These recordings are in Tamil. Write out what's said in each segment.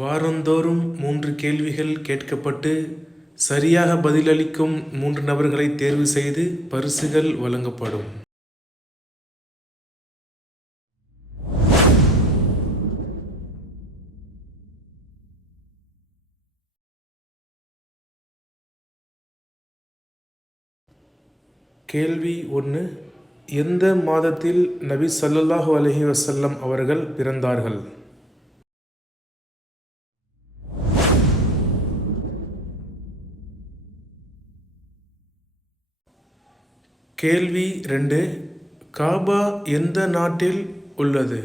வாரந்தோறும் 3 கேள்விகள் கேட்கப்பட்டு சரியாக பதிலளிக்கும் 3 நபர்களை தேர்வு செய்து பரிசுகள் வழங்கப்படும். கேள்வி 1. எந்த மாதத்தில் நபி ஸல்லல்லாஹு அலைஹி வஸல்லம் அவர்கள் பிறந்தார்கள்? கேள்வி 2. காபா எந்த நாட்டில் உள்ளது?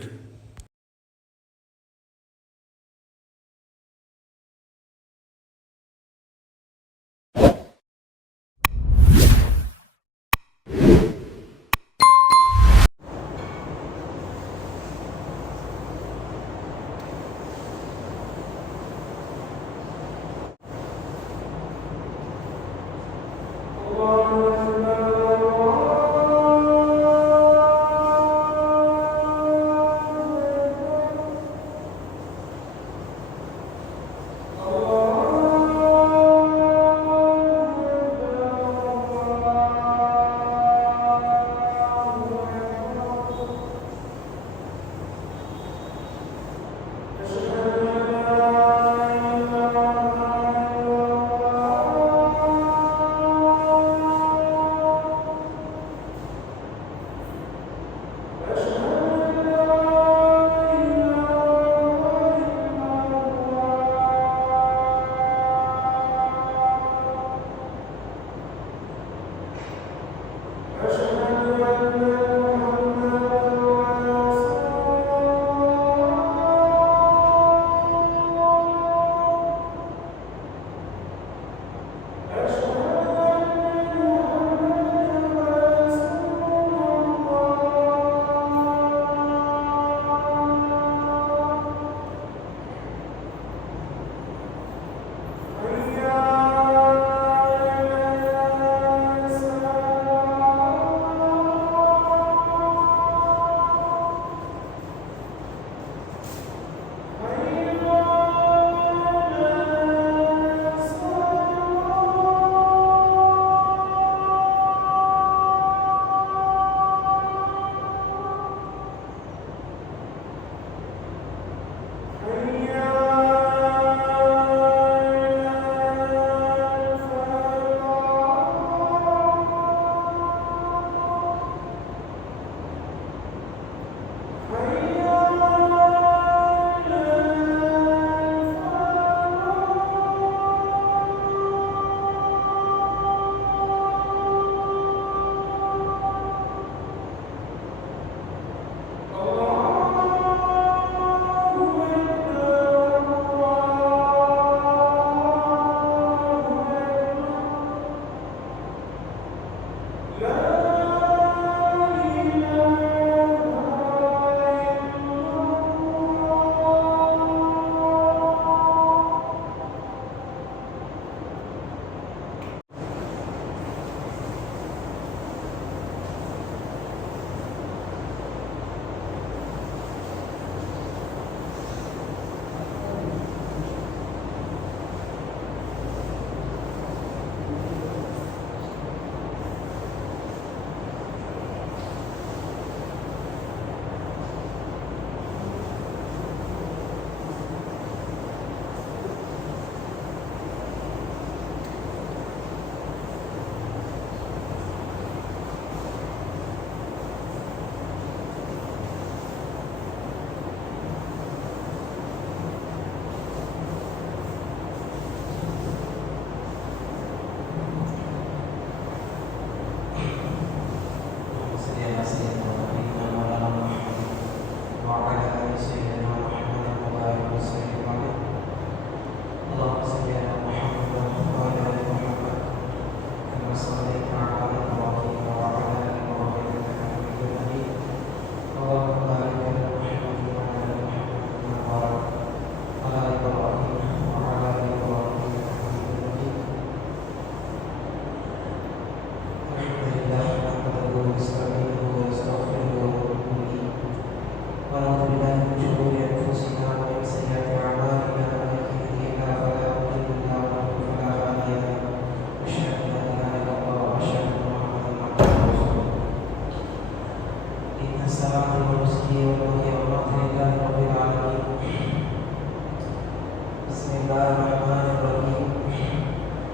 الله الرحمن الرحيم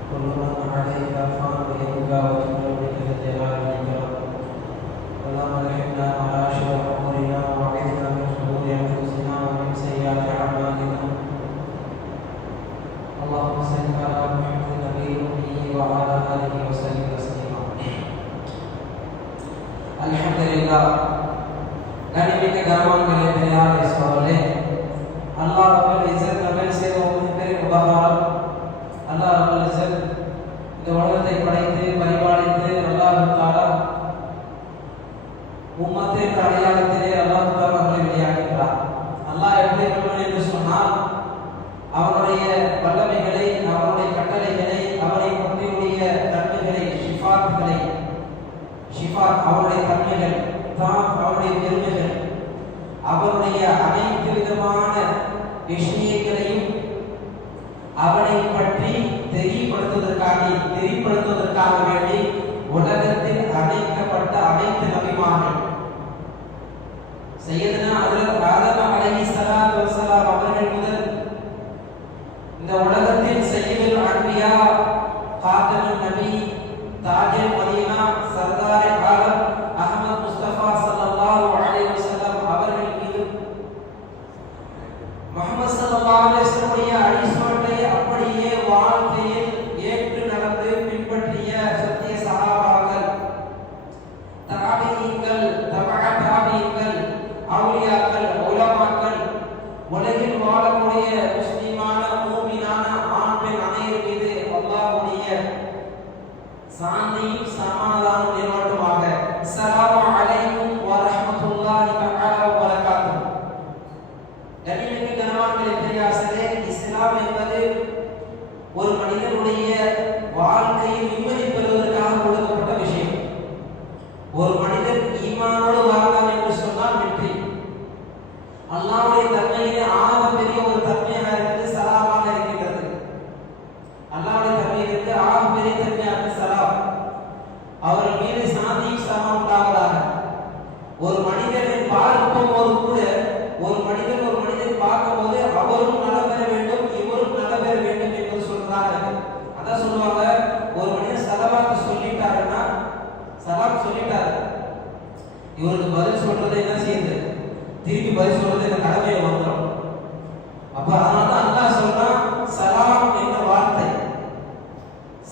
كل من عليها فان ويبقى وجه ربك ذي الجلال والإكرام اللهم الحمنا معاشر أمورنا وعظنا من شرور أنفسنا ومن سيئات أعمالنا اللهم صل على محمد النبي الأمي وعلى آله وسلم تسليما الحمد لله கனிமிக்க கர்மான்களே பெரியார் சோழர்களே அல்லாஹ் ரப்பல் இஸ்ஸத் நம்மில் செய்த ஒரு பெரிய உபகாரம். அல்லாஹ் ரப்பல் இஸ்ஸத் இந்த உலகத்தை படைத்து பரிபாலித்து அல்லாஹ் தஆலா உம்மத்தின் அடையாளத்திலே அல்லாஹ் தஆலா நம்மை வெளியாக்குகிறார். அல்லாஹ் எப்படிப்பட்டவன் என்று சொன்னால் அவனுடைய வல்லமைகளை அவனுடைய கட்டளைகளை அவனை பற்றியுடைய தன்மைகளை ஷிஃபாத் அவனுடைய தன்மைகள் தான் அவனுடைய பெருமைகள் அவனுடைய அனைத்து விதமான விஷயங்களையும் அவனை பற்றி தெரிப்படுத்துவதற்காக வேண்டி உலகத்தில் அழைக்கப்பட்ட அனைத்து நபிமார்கள் சையதுனா ஹஜ்ரத் ஆதம் அலைஹிஸ்ஸலாத்து வஸ்ஸலாம் அவர்கள் முதல் இந்த உலகத்தில் சையதுல் அன்பியா காத்தமுன் நபி தாஜுல் மதீனா சர்தார் ஆலம் அஹ்மத் முஸ்தபா ஸல்லல்லாஹு அலைஹி வஸல்லம் அவர்கள் மீது முஹம்மது ஸல்லல்லாஹு அலைஹி வஸல்லம் அடிசுவட்டை அப்படியே வாழ்க்கையில் ஏற்று நடந்து பின்பற்றிய சத்திய சஹாபாக்கள் தாபீங்கள் தாபீங்கள் அவுலியாக்கள் உலமாக்கள் உலகில் வாழக்கூடிய முஸ்லிமான மூமினான ஆண் பெண் அனைவர் மீது அல்லாஹ்வுடைய சாந்தியும் சமாதானம் நிலவட்டுமாக. அஸ்ஸலாமு அலைக்கும் வரஹ்மத்துல்லாஹி தஆலா வபரகாத்துஹு. கண்ணியமிக்க கனவான்களே பெரியார்களே, இஸ்லாம் என்பது ஒரு மனிதனுடைய வாழ்க்கையில் நிம்மதி பெறுவதற்காக கொடுக்கப்பட்ட விஷயம். ஒரு மனிதன் ஈமானோடு வாழ்ந்தான் என்று சொன்னால் வெற்றி. அல்லாஹ்வுடைய தன்மையிலே ஆக பெரிய ஒரு தன்மையாக இருக்கிறது சலாமாக இருக்கின்றது. அல்லாஹ்வுடைய தன்மையிலிருந்து ஆக பெரிய தன்மையாக சலாம். அவர்கள் மீது சாந்தியும் சலாம் உண்டாவதாக. ஒரு மனிதனை பார்க்கும் போது கூட ஒரு மனிதன் பார்க்கும்போது அவரும் நலம் பெற வேண்டும் இவரும் நலம் பெற வேண்டும் என்று சொல்றாங்க. அதான் சொல்லுவாங்க, ஒரு மனிதன் சலவாத்து சொல்லிட்டாருன்னா சலாம் சொல்லிட்டாரு, இவருக்கு பதில் சொல்றது என்ன செய்யுது, திருப்பி பதில் சொல்றது இந்த கடமையை வந்துடும். அப்ப அதனால அல்லாஹ் சொல்றான் சலாம் என்ற வார்த்தை,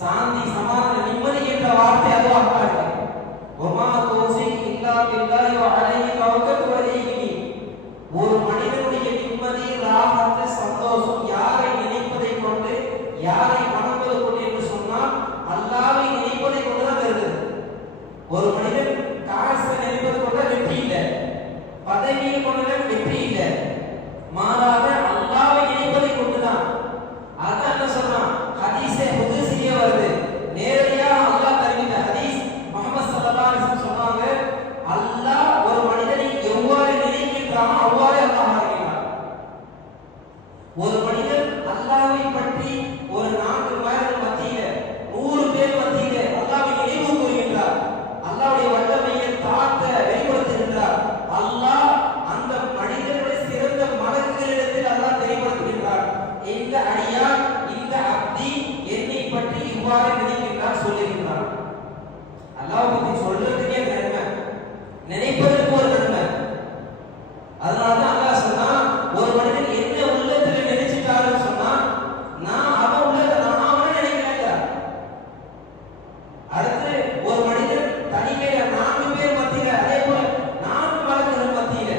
சாந்தி சமாதான நிம்மதி என்ற வார்த்தை அதுவாக இருக்கு. வமா தௌஃபீக் இல்லா பில்லாஹி வ அலைஹி தவக்கல்து வ இலைஹி. ஒரு மனிதனுடைய நிம்மதி ராஹத் சந்தோஷம் யாரை நினைப்பதை கொண்டு யாரை வணங்குவதை கொண்டு என்று சொன்னால் அல்லாஹ்வை நினைப்பதை கொண்டு தான் வருகிறது. ஒரு மனிதன் காசை நினைப்பதை கொண்டு வெற்றி இல்லை, பதவியை கொண்டு வெற்றி இல்லை, மாறாக அல்லாஹ்வை நினைப்பதை கொண்டுதான். அதான் என்ன சொல்றான், ஹதீஸே குத்ஸியே வருது, நேரடியா அல்லாஹ் தருகிற ஹதீஸ். முஹம்மது ஸல்லல்லாஹு அலைஹி வஸல்லம் சொன்னாங்க, அல்லாஹ் ஒரு மனிதனை எவ்வாறு நினைக்கின்றானோ அவ்வாறே அல்லாஹ் ஆகிறான். ஒரு மனிதன் அல்லாஹ்வை பற்றி ஒரு 4 பேர் மத்தியில 100 பேர் மத்தியில அல்லாஹ்வை நினைவு கூறுகின்றார், அல்லாஹ்வுடைய வல்லமையை தாத்த வெளிப்படுத்துகின்றார். அல்லாஹ் அந்த மனிதனுடைய சிறந்த மலக்குகளிடத்தில் அல்லாஹ் தெளிவுபடுத்துகின்றார், இந்த அடியான் இந்த அப்தி என்னை பற்றி இவ்வாறு நினைக்கின்றார் சொல்லுகின்றார். அல்லாஹ் பற்றி சொல்றதுக்கே நன்மை, நினைப்பதற்கு ஒரு நன்மை. அதனால அல்லாஹ் சொன்னா ஒரு மனிதன் என்ன உள்ளத்துல நினைச்சிட்டாருன்னு சொன்னா நான் அவன் உள்ளத நான் அவனை நினைக்கிறேன். அடுத்து ஒரு மனிதன் தனிமையில 4 பேர் மத்தியில, அதே போல 4 மலக்குகள் மத்தியில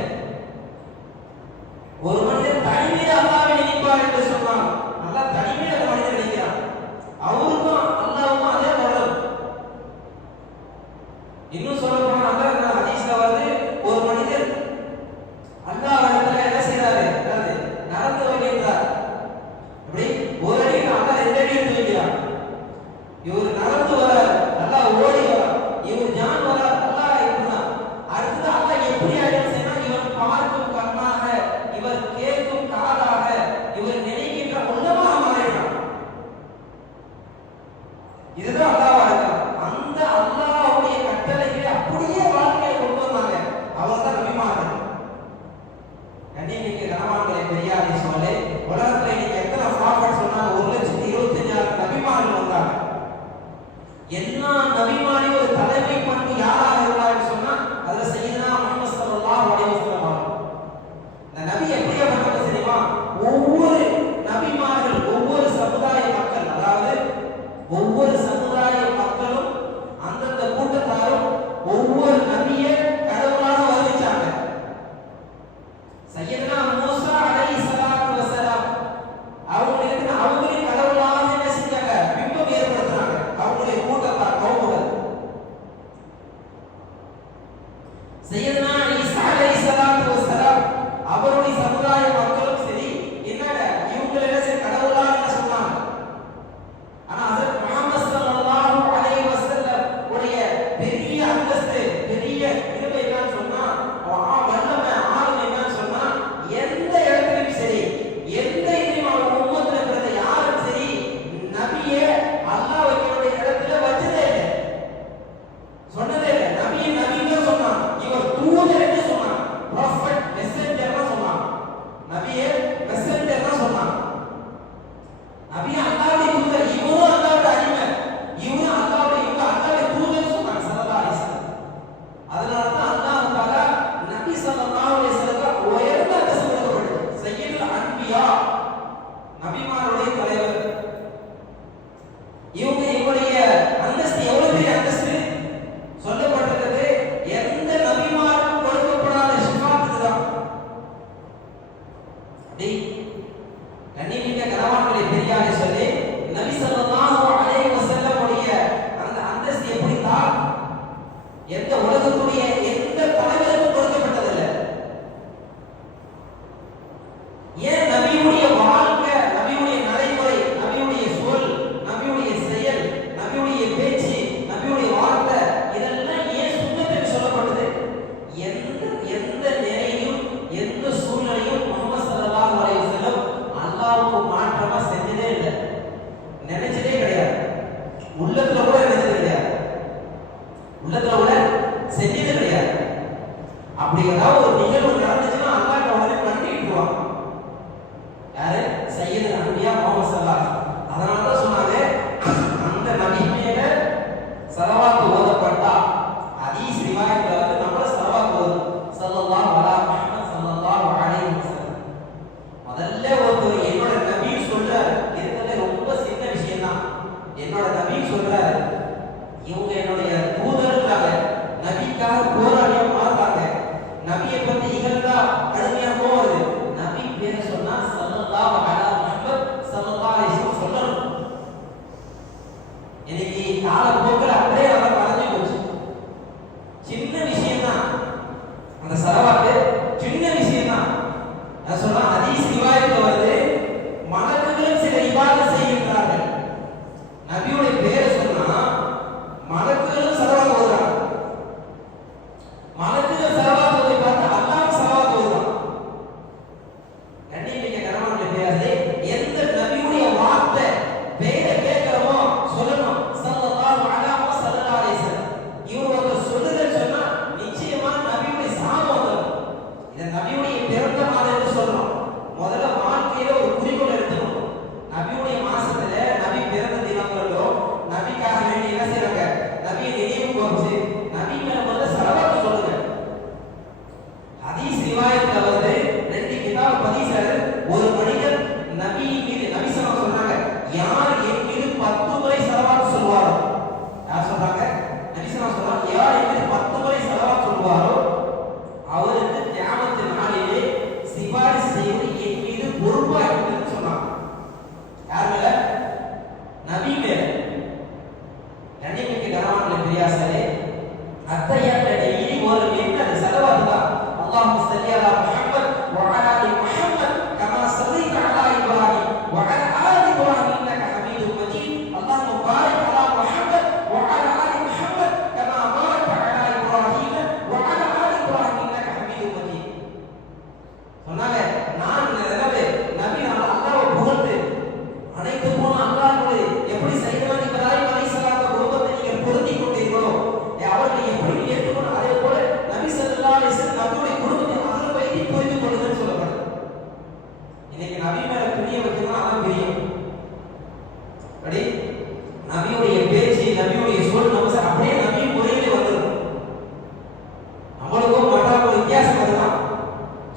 ஒரு மனிதன் தனிமையில அல்லாஹ்வை நினைப்பார் என்று சொன்னான். அல்லாஹ் தனிமையில அந்த மனிதன் நினைக்கிறான், அவருக்கும் அல்லாஹ்வுக்கும் அதே தொடர்பு. இன்னும் சொல்ல போனா அல்லாஹ் ஹதீஸ்ல வருது, அப்படியாக சொல்லி நபி ஸல்லல்லாஹு அலைஹி வஸல்லம் உடைய அந்த அந்தஸ்து எப்படி தான் எந்த உலகத்துடைய எந்த தலைவருக்கும் கொடுக்கப்பட்டதில்லை. ஏன் நபியுடைய வாழ்க்கை, நபியுடைய நடைமுறை, நபியுடைய சொல், நபியுடைய செயல், நபியுடைய பேச்சு, நபியுடைய வார்த்தை இதெல்லாம் ஏன் சுன்னத்துக்கு சொல்லப்பட்டது? எந்த நிலையிலும் எந்த சூழ்நிலையும் முஹம்மது ஸல்லல்லாஹு அலைஹி வஸல்லம் அல்லாஹ்வுக்கு மாற்றமா செஞ்சதே இல்லை, நினைச்சதே கிடையாது, உள்ளத்துல கூட நினைச்சது கிடையாது, உள்ளத்துல கூட செஞ்சது கிடையாது. அப்படி ஏதாவது ஒரு நிகழ்வு நடந்துச்சுன்னா அல்லாஹ் உடனே பண்ணிட்டுருவாங்க. யாரு? சையதுல் அன்பியா முஹம்மது ஸல்லல்லாஹு அலைஹி வஸல்லம். அதனால தான் சொன்னாங்க, அந்த நபி மேல ஸலவாத் ஓதப்பட்டா ஹதீஸ் ரிவாயத்துல வந்து நம்ம ஸலவாத் ஓதும் ஸல்லல்லாஹு அலா முஹம்மது ஸல்லல்லாஹு அலைஹி வஸல்லம். முதல்ல ஒரு என்னோட நபி சொல்றாரு, இருக்கிறதுல ரொம்ப சின்ன விஷயம் தான். என்னோட நபி சொல்றாரு, இவங்க என்னுடைய தூதர்ன்றாங்க, நபிக்காக போராடிய மாறாங்க, நபியை பத்தி இகழ்ந்தா கடுமையா போகுது, நபி பேரை சொன்னா ஸல்லல்லாஹு அலா முஹம்மது ஸல்லல்லாஹு அலைஹி வஸல்லம் சொல்லணும். இன்னைக்கு காலப்போக்கில் அப்படியே அதை மறைஞ்சு போச்சு. சின்ன விஷயம் தான் அந்த ஸலவாத்து, சின்ன விஷயம் தான். நான் சொல்றேன், ஹதீஸ் ரிவாயத்துல வந்து மலக்குகள் சில இபாதத் செய்கின்றார்கள், நபியுடைய பேரை சொன்னா மலக்குகளும் ஸலவாத் ஓதுறாங்க. மலக்குகள் ஸலவாத் ஓதி பார்த்தா அல்லாஹ் ஸலவாத் ஓதுறான். கண்ணியமிக்க கனவான்களே பேரே, எந்த நபியுடைய வார்த்தை பேரை கேட்கிறோமோ சொல்லணும் ஸல்லல்லாஹு அலைஹி வஸல்லம். இவர் ஒரு சொல்லுதல் சொன்னா நிச்சயமா நபியுடைய சாபம் வரும். இத நபியுடைய பிறந்த மாதம் என்று சொல்றோம். முதல்ல வாழ்க்கையில ஒரு குறிக்கோள் எடுத்துக்கணும். நபியுடைய மாசத்துல நபி பிறந்த தினம் வருகிறோம், நபிக்காக வேண்டி என்ன செய்றாங்க? நபியை நினைவு கூர்ந்து நபி மேல முதல்ல ஸலவாத் சொல்லுங்க. ஹதீஸ் ரிவாயத்துல வருது, 2 கிதாப் ஹதீஸ்ல ஒரு மனிதர் நபி மீது நபி ஸல்லல்லாஹு சொன்னாங்க, யார் என் மீது 10 முறை ஸலவாத் சொல்வாரோ, யார் சொல்றாங்க? நபி ஸல்லல்லாஹு சொல்றாங்க, யார் என் மீது 10 முறை ஸலவாத் சொல்வாரோ அவருக்கு கியாமத் நாளிலே சிபாரிசு செய்வது என் மீது பொறுப்பா இருக்குன்னு சொன்னாங்க. யார் மேல? நபி மேல. கண்ணியமிக்க கனவான்களே பெரியார்களே, அத்தஹியாத் டெய்லி ஒரு என்ன ஸலவாத் தான். அல்லாஹும்ம ஸல்லி அலா முஹம்மத் வ அலா ஆலி முஹம்மத் கமா ஸல்லைத அலா இப்ராஹிம் வ அலா ஆலி இப்ராஹிம் இன்னக ஹமீதும் மஜீத். அல்லாஹும்ம பாரிக் அலா முஹம்மத் வ அலா ஆலி முஹம்மத் கமா பாரக்த அலா இப்ராஹிம் வ அலா ஆலி இப்ராஹிம் இன்னக ஹமீதும் மஜீத். சொன்னாங்க, நான் நிலவே நபி அல்லாஹ்வை புகழ்ந்து அனைத்து போன அல்லாஹ்வுடைய எப்படி சையதுனா இப்ராஹிம் அலைஹிஸ்ஸலாம் குடும்பத்தை நீங்கள் பொருந்திக் கொண்டீர்களோ அவர்களை எப்படி ஏற்றுக்கணும், அதே போல நபி ஸல்லல்லாஹு அலைஹி வஸல்லம் நபியுடைய குடும்பத்தை அகல வைத்து புரிந்து கொள்ளுங்கன்னு சொல்லப்படுது. இன்னைக்கு நபி மேல பிரிய வச்சுனா அதான் பிரியம். படி நபியுடைய பேச்சு, நபியுடைய சொல் நம்ம அப்படியே நபி முறையிலே வந்துடும். நம்மளுக்கும் மற்றவங்க வித்தியாசம் அதுதான்.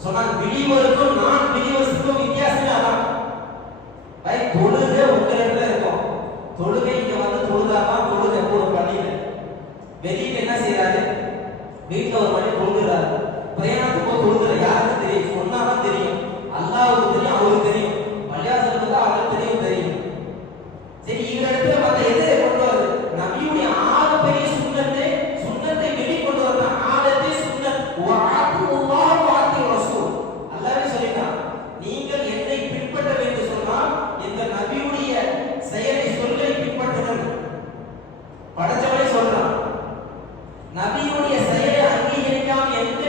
சொன்னாங்க, பிலீவருக்கும் நான் பிலீவர்ஸுக்கும் வித்தியாசமே அதான். தொழுகை உங்களிடத்துல இருக்கும், தொழுகை இங்க வந்து தொழுதாதான் தொழுகை ஒரு பள்ளியில. வெளியில என்ன செய்யறாரு? வீட்டுல ஒரு மணி தொழுகிறாரு, பிரயாணத்துக்கு போய் தொழுகிற யாருக்கு தெரியும்? சொன்னாதான் தெரியும், அல்லாஹ்வுக்கு தெரியும், அவருக்கு தெரியும், பள்ளியாசலுக்கு தான் அவருக்கு தெரியும். சரி, இவர இடத்துல மத்த எதை கொண்டு வருது? நபியுடைய ஆறு பெரிய சுன்னத்தை வெளிக்கொண்டு வரலாம். ஆதத்தை சுன்னத் வஅத்துல்லாஹ் வஅத்தி ரசூல். அல்லாஹ்வே சொல்லிட்டான், நீங்கள் என்னை பின்பற்ற வேண்டும் சொன்னால் இந்த நபியுடைய செயலை சொல்லை பின்பற்றுங்கள். படைச்சவனே சொல்றான், நபியுடைய செயலை அங்கீகரிக்காம எந்த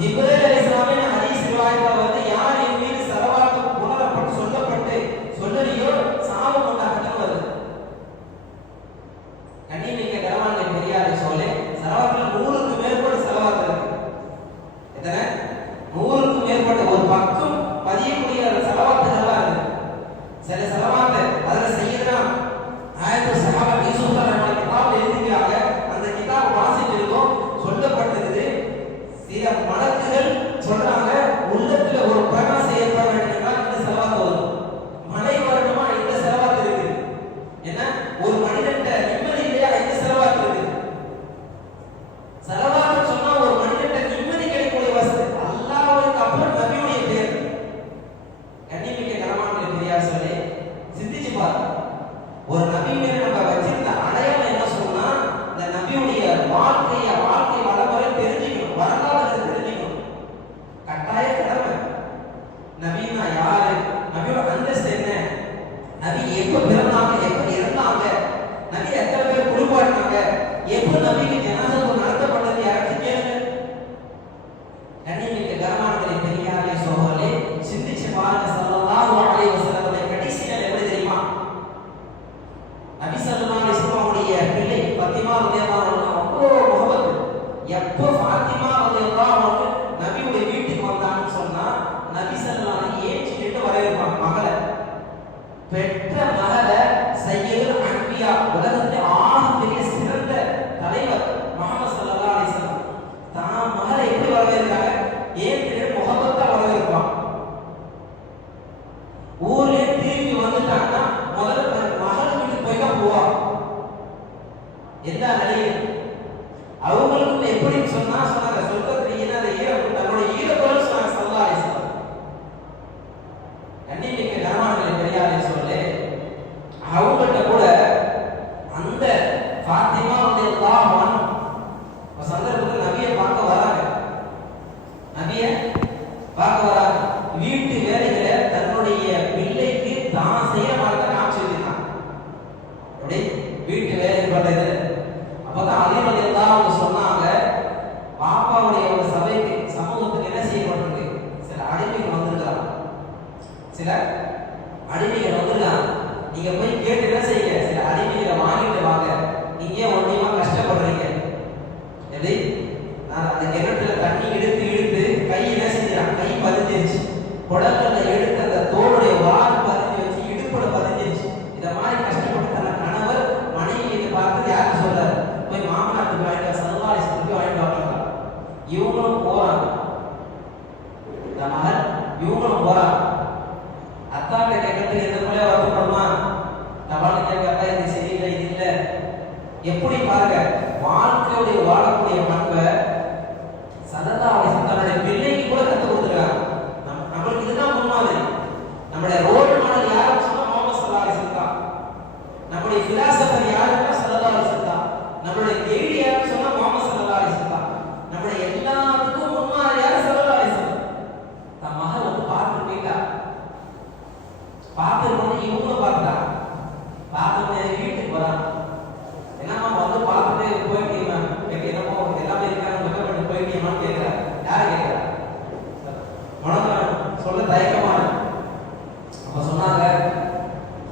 ஜிப்ரீல் அலைஹிஸ்ஸலாமின் ஹதீஸ் ரிவாயத்துல வந்து யார் என் மீது ஸலவாத் புனரப்பட்டு சொல்லப்பட்டு சொல்லலையோ சாபம் உண்டாகட்டும் வருது. கண்ணியமிக்க கனவான்களை பெரியாரை சொல்லே ஸலவாத்ல 100க்கு மேற்பட்ட ஸலவாத் இருக்கு. எத்தனை? 100க்கு மேற்பட்ட ஒரு பக்கம் பதியக்கூடிய ஸலவாத்துகள் இருக்கு. சில ஸலவாத் அதுல சையதுனா ஆயத்துல் ஸஹாபா யூசுஃப் ரஹ்மத்துல்லாஹி கிதாப் எழுதியாங்க. அந்த கிதாப் வாசிச்சிருக்கோம். சொல்லப்பட்டிருக்குது சில மலக்குகள் சொல்றாங்க உள்ளத்துல ஒரு பிரகாசம் ஏற்பட வேண்டும்னா இந்த ஸலவாத் வரும். மழை வரணுமா இந்த ஸலவாத் இருக்கு. என்ன ஒரு மனிதன்ட்ட நிம்மதி இல்லையா இந்த ஸலவாத் இருக்கு. ஸலவாத் சொன்னா ஒரு மனிதன்ட்ட நிம்மதி கிடைக்கக்கூடிய வசதி. அல்லாஹ்வுக்கு அப்புறம் நபியுடைய பேர். கண்ணியமிக்க கனவான்களை பெரியார் சொல்லி சிந்திச்சு பாருங்க. ஒரு நபி மேல நம்ம வச்சிருந்த அடையாளம் என்ன சொன்னா இந்த நபியுடைய வாழ்க்கை வளமுறை தெரிஞ்சுக்கணும், வரலாறு தெரிஞ்சுக்கணும். கட்டாய கடமை. நபினா யாரு, நபியோட அந்தஸ்து என்ன, நபி எப்ப பிறந்தாங்க, எப்ப இறந்தாங்க, நபி எத்தனை பேர் குளிப்பாட்டினாங்க, எப்ப நபிக்கு ஜனாஸா நடத்தப்பட்டது யாராச்சும் கேளுங்க. கண்ணியமிக்க கனவான்களை பெரியாரை சோழலே சிந்திச்சு பாருங்க. ஸல்லல்லாஹு அலைஹி வஸல்லம் கடைசி நாள் எப்படி தெரியுமா? நபி ஸல்லல்லாஹு அலைஹி வஸல்லமுடைய பிள்ளை ஃபாத்திமா ரலியல்லாஹு அன்ஹா அவ்வளோ முஹப்பத். எப்போ ஃபாத்திமா ரலியல்லாஹு அன்ஹா நபியுடைய வீட்டுக்கு வந்தாங்கன்னு சொன்னா நபி ஸல்லல்லாஹு அலைஹி ஏற்றிட்டு வரவேற்பாங்க மகளை. பெற்ற மகளை சையதுல் அன்பியா உலகத்திலே ஆகப்பெரிய சிறந்த தலைவர் முஹம்மது ஸல்லல்லாஹு அலைஹி வஸல்லம் தான் மகளை எப்படி வரவேற்கிறாங்க? ஏற்றிட்டு முஹப்பத்தா வரவேற்பாங்க. ஊர்ல திரும்பி வந்துட்டாங்கன்னா முதல்ல மகள் வீட்டுக்கு போய் தான் போவா. எல்லா நிலையும் அவங்களுக்கு எப்படி சொன்னாங்க சொல்றதுக்கு என்ன ஈரம் தன்னோட ஈரத்தோடு சொன்னாங்க ஸல்லல்லாஹு அலைஹி வஸல்லம். கண்ணியமிக்க கனவான்களை பெரியாரை சொல்லு அவங்கள்ட்ட கூட அந்த ஃபாத்திமா ரலியல்லாஹு அன்ஹா ஒரு சந்தர்ப்பத்தில் நபியை பார்க்க வராங்க. நபியை பார்க்க வராங்க. வீட்டு வேலைகளை தன்னுடைய பிள்ளைக்கு தான் செய்ய மாதிரி காமிச்சு வச்சிருக்காங்க. அப்படி வீட்டு வேலை பண்றது. அப்பதான் அலி ரலியல்லாஹு அன்ஹு சொன்னாங்க பாப்பாவுடைய ஒரு சபைக்கு சமூகத்துக்கு என்ன செய்யப்பட்டிருக்கு? சில அடிமைகள் வந்திருக்காங்க. சில அடிமைகள் வந்திருக்காங்க. நீங்க போய் கேட்டு என்ன செய்யுங்க? சில அடிமைகளை வாங்கிட்டு வாங்க. நீங்க ஒன்றியமா கஷ்டப்படுறீங்க. எப்படி நான் அந்த கிணத்துல தண்ணி இழுத்து கை என்ன செஞ்சாங்க? கை பதிஞ்சிருச்சு. குடல்ல எடுத்து அந்த தோளுடைய வால் பதிஞ்சு வச்சு இடுப்புல பதிஞ்சிருச்சு. இத மாதிரி கஷ்டப்பட்டு தன்னை கணவர் மனைவியை பார்த்து யாருக்கு சொல்றாரு? போய் மாமனாருக்கு வாங்கிட்டு ஸல்லல்லாஹு அலைஹி வஸல்லம் வாங்கிட்டு வாங்க. இவங்களும் போறாங்க. இந்த மகன் இவங்களும் போறாங்க. அத்தாட்ட கேட்கறதுக்கு எந்த பிள்ளைய வருத்தப்படுமா? தபால் கேட்கறதா இது சரியில்லை இது இல்லை. எப்படி பாருங்க வாழ்க்கையோடைய வாழக்கூடிய பண்பை ஸல்லல்லாஹு அலைஹி வஸல்லம் தன்னுடைய பிள்ளைக்கு கூட கற்றுக் கொடுத்துருக்காங்க. நம்மளுக்கு இதுதான் முன்மாதிரி. நம்மளுடைய ரோல் மாடல் யாருன்னு சொன்னா முஹம்மது ஸல்லல்லாஹு அலைஹி வஸல்லம். நம்மளுடைய பிலாசபர் யாருன்னா ஸல்லல்லாஹு அலைஹி வஸல்லம். நம்மளுடைய கைடு யாருன்னு சொன்னா முஹம்மது ஸல்லல்லாஹு அலைஹி வஸல்லம். நம்மளுடைய எல்லாத்துக்கும் முன்மாதிரி யாரு? ஸல்லல்லாஹு அலைஹி வஸல்லம். தன் மகன் வந்து பார்த்து போயிட்டா. பார்த்து வந்து இவங்களும் பார்த்தா. பார்த்து வீட்டுக்கு வரான். என்னம்மா வந்து பார்த்துட்டு போயிட்டீங்க என்னமோ எல்லாமே இருக்காங்க போயிட்டீங்கன்னு கேட்கிறார். யாரு கேட்கிறா? உனக்கு சொல்ல தயக்கமா. அப்ப சொன்னாங்க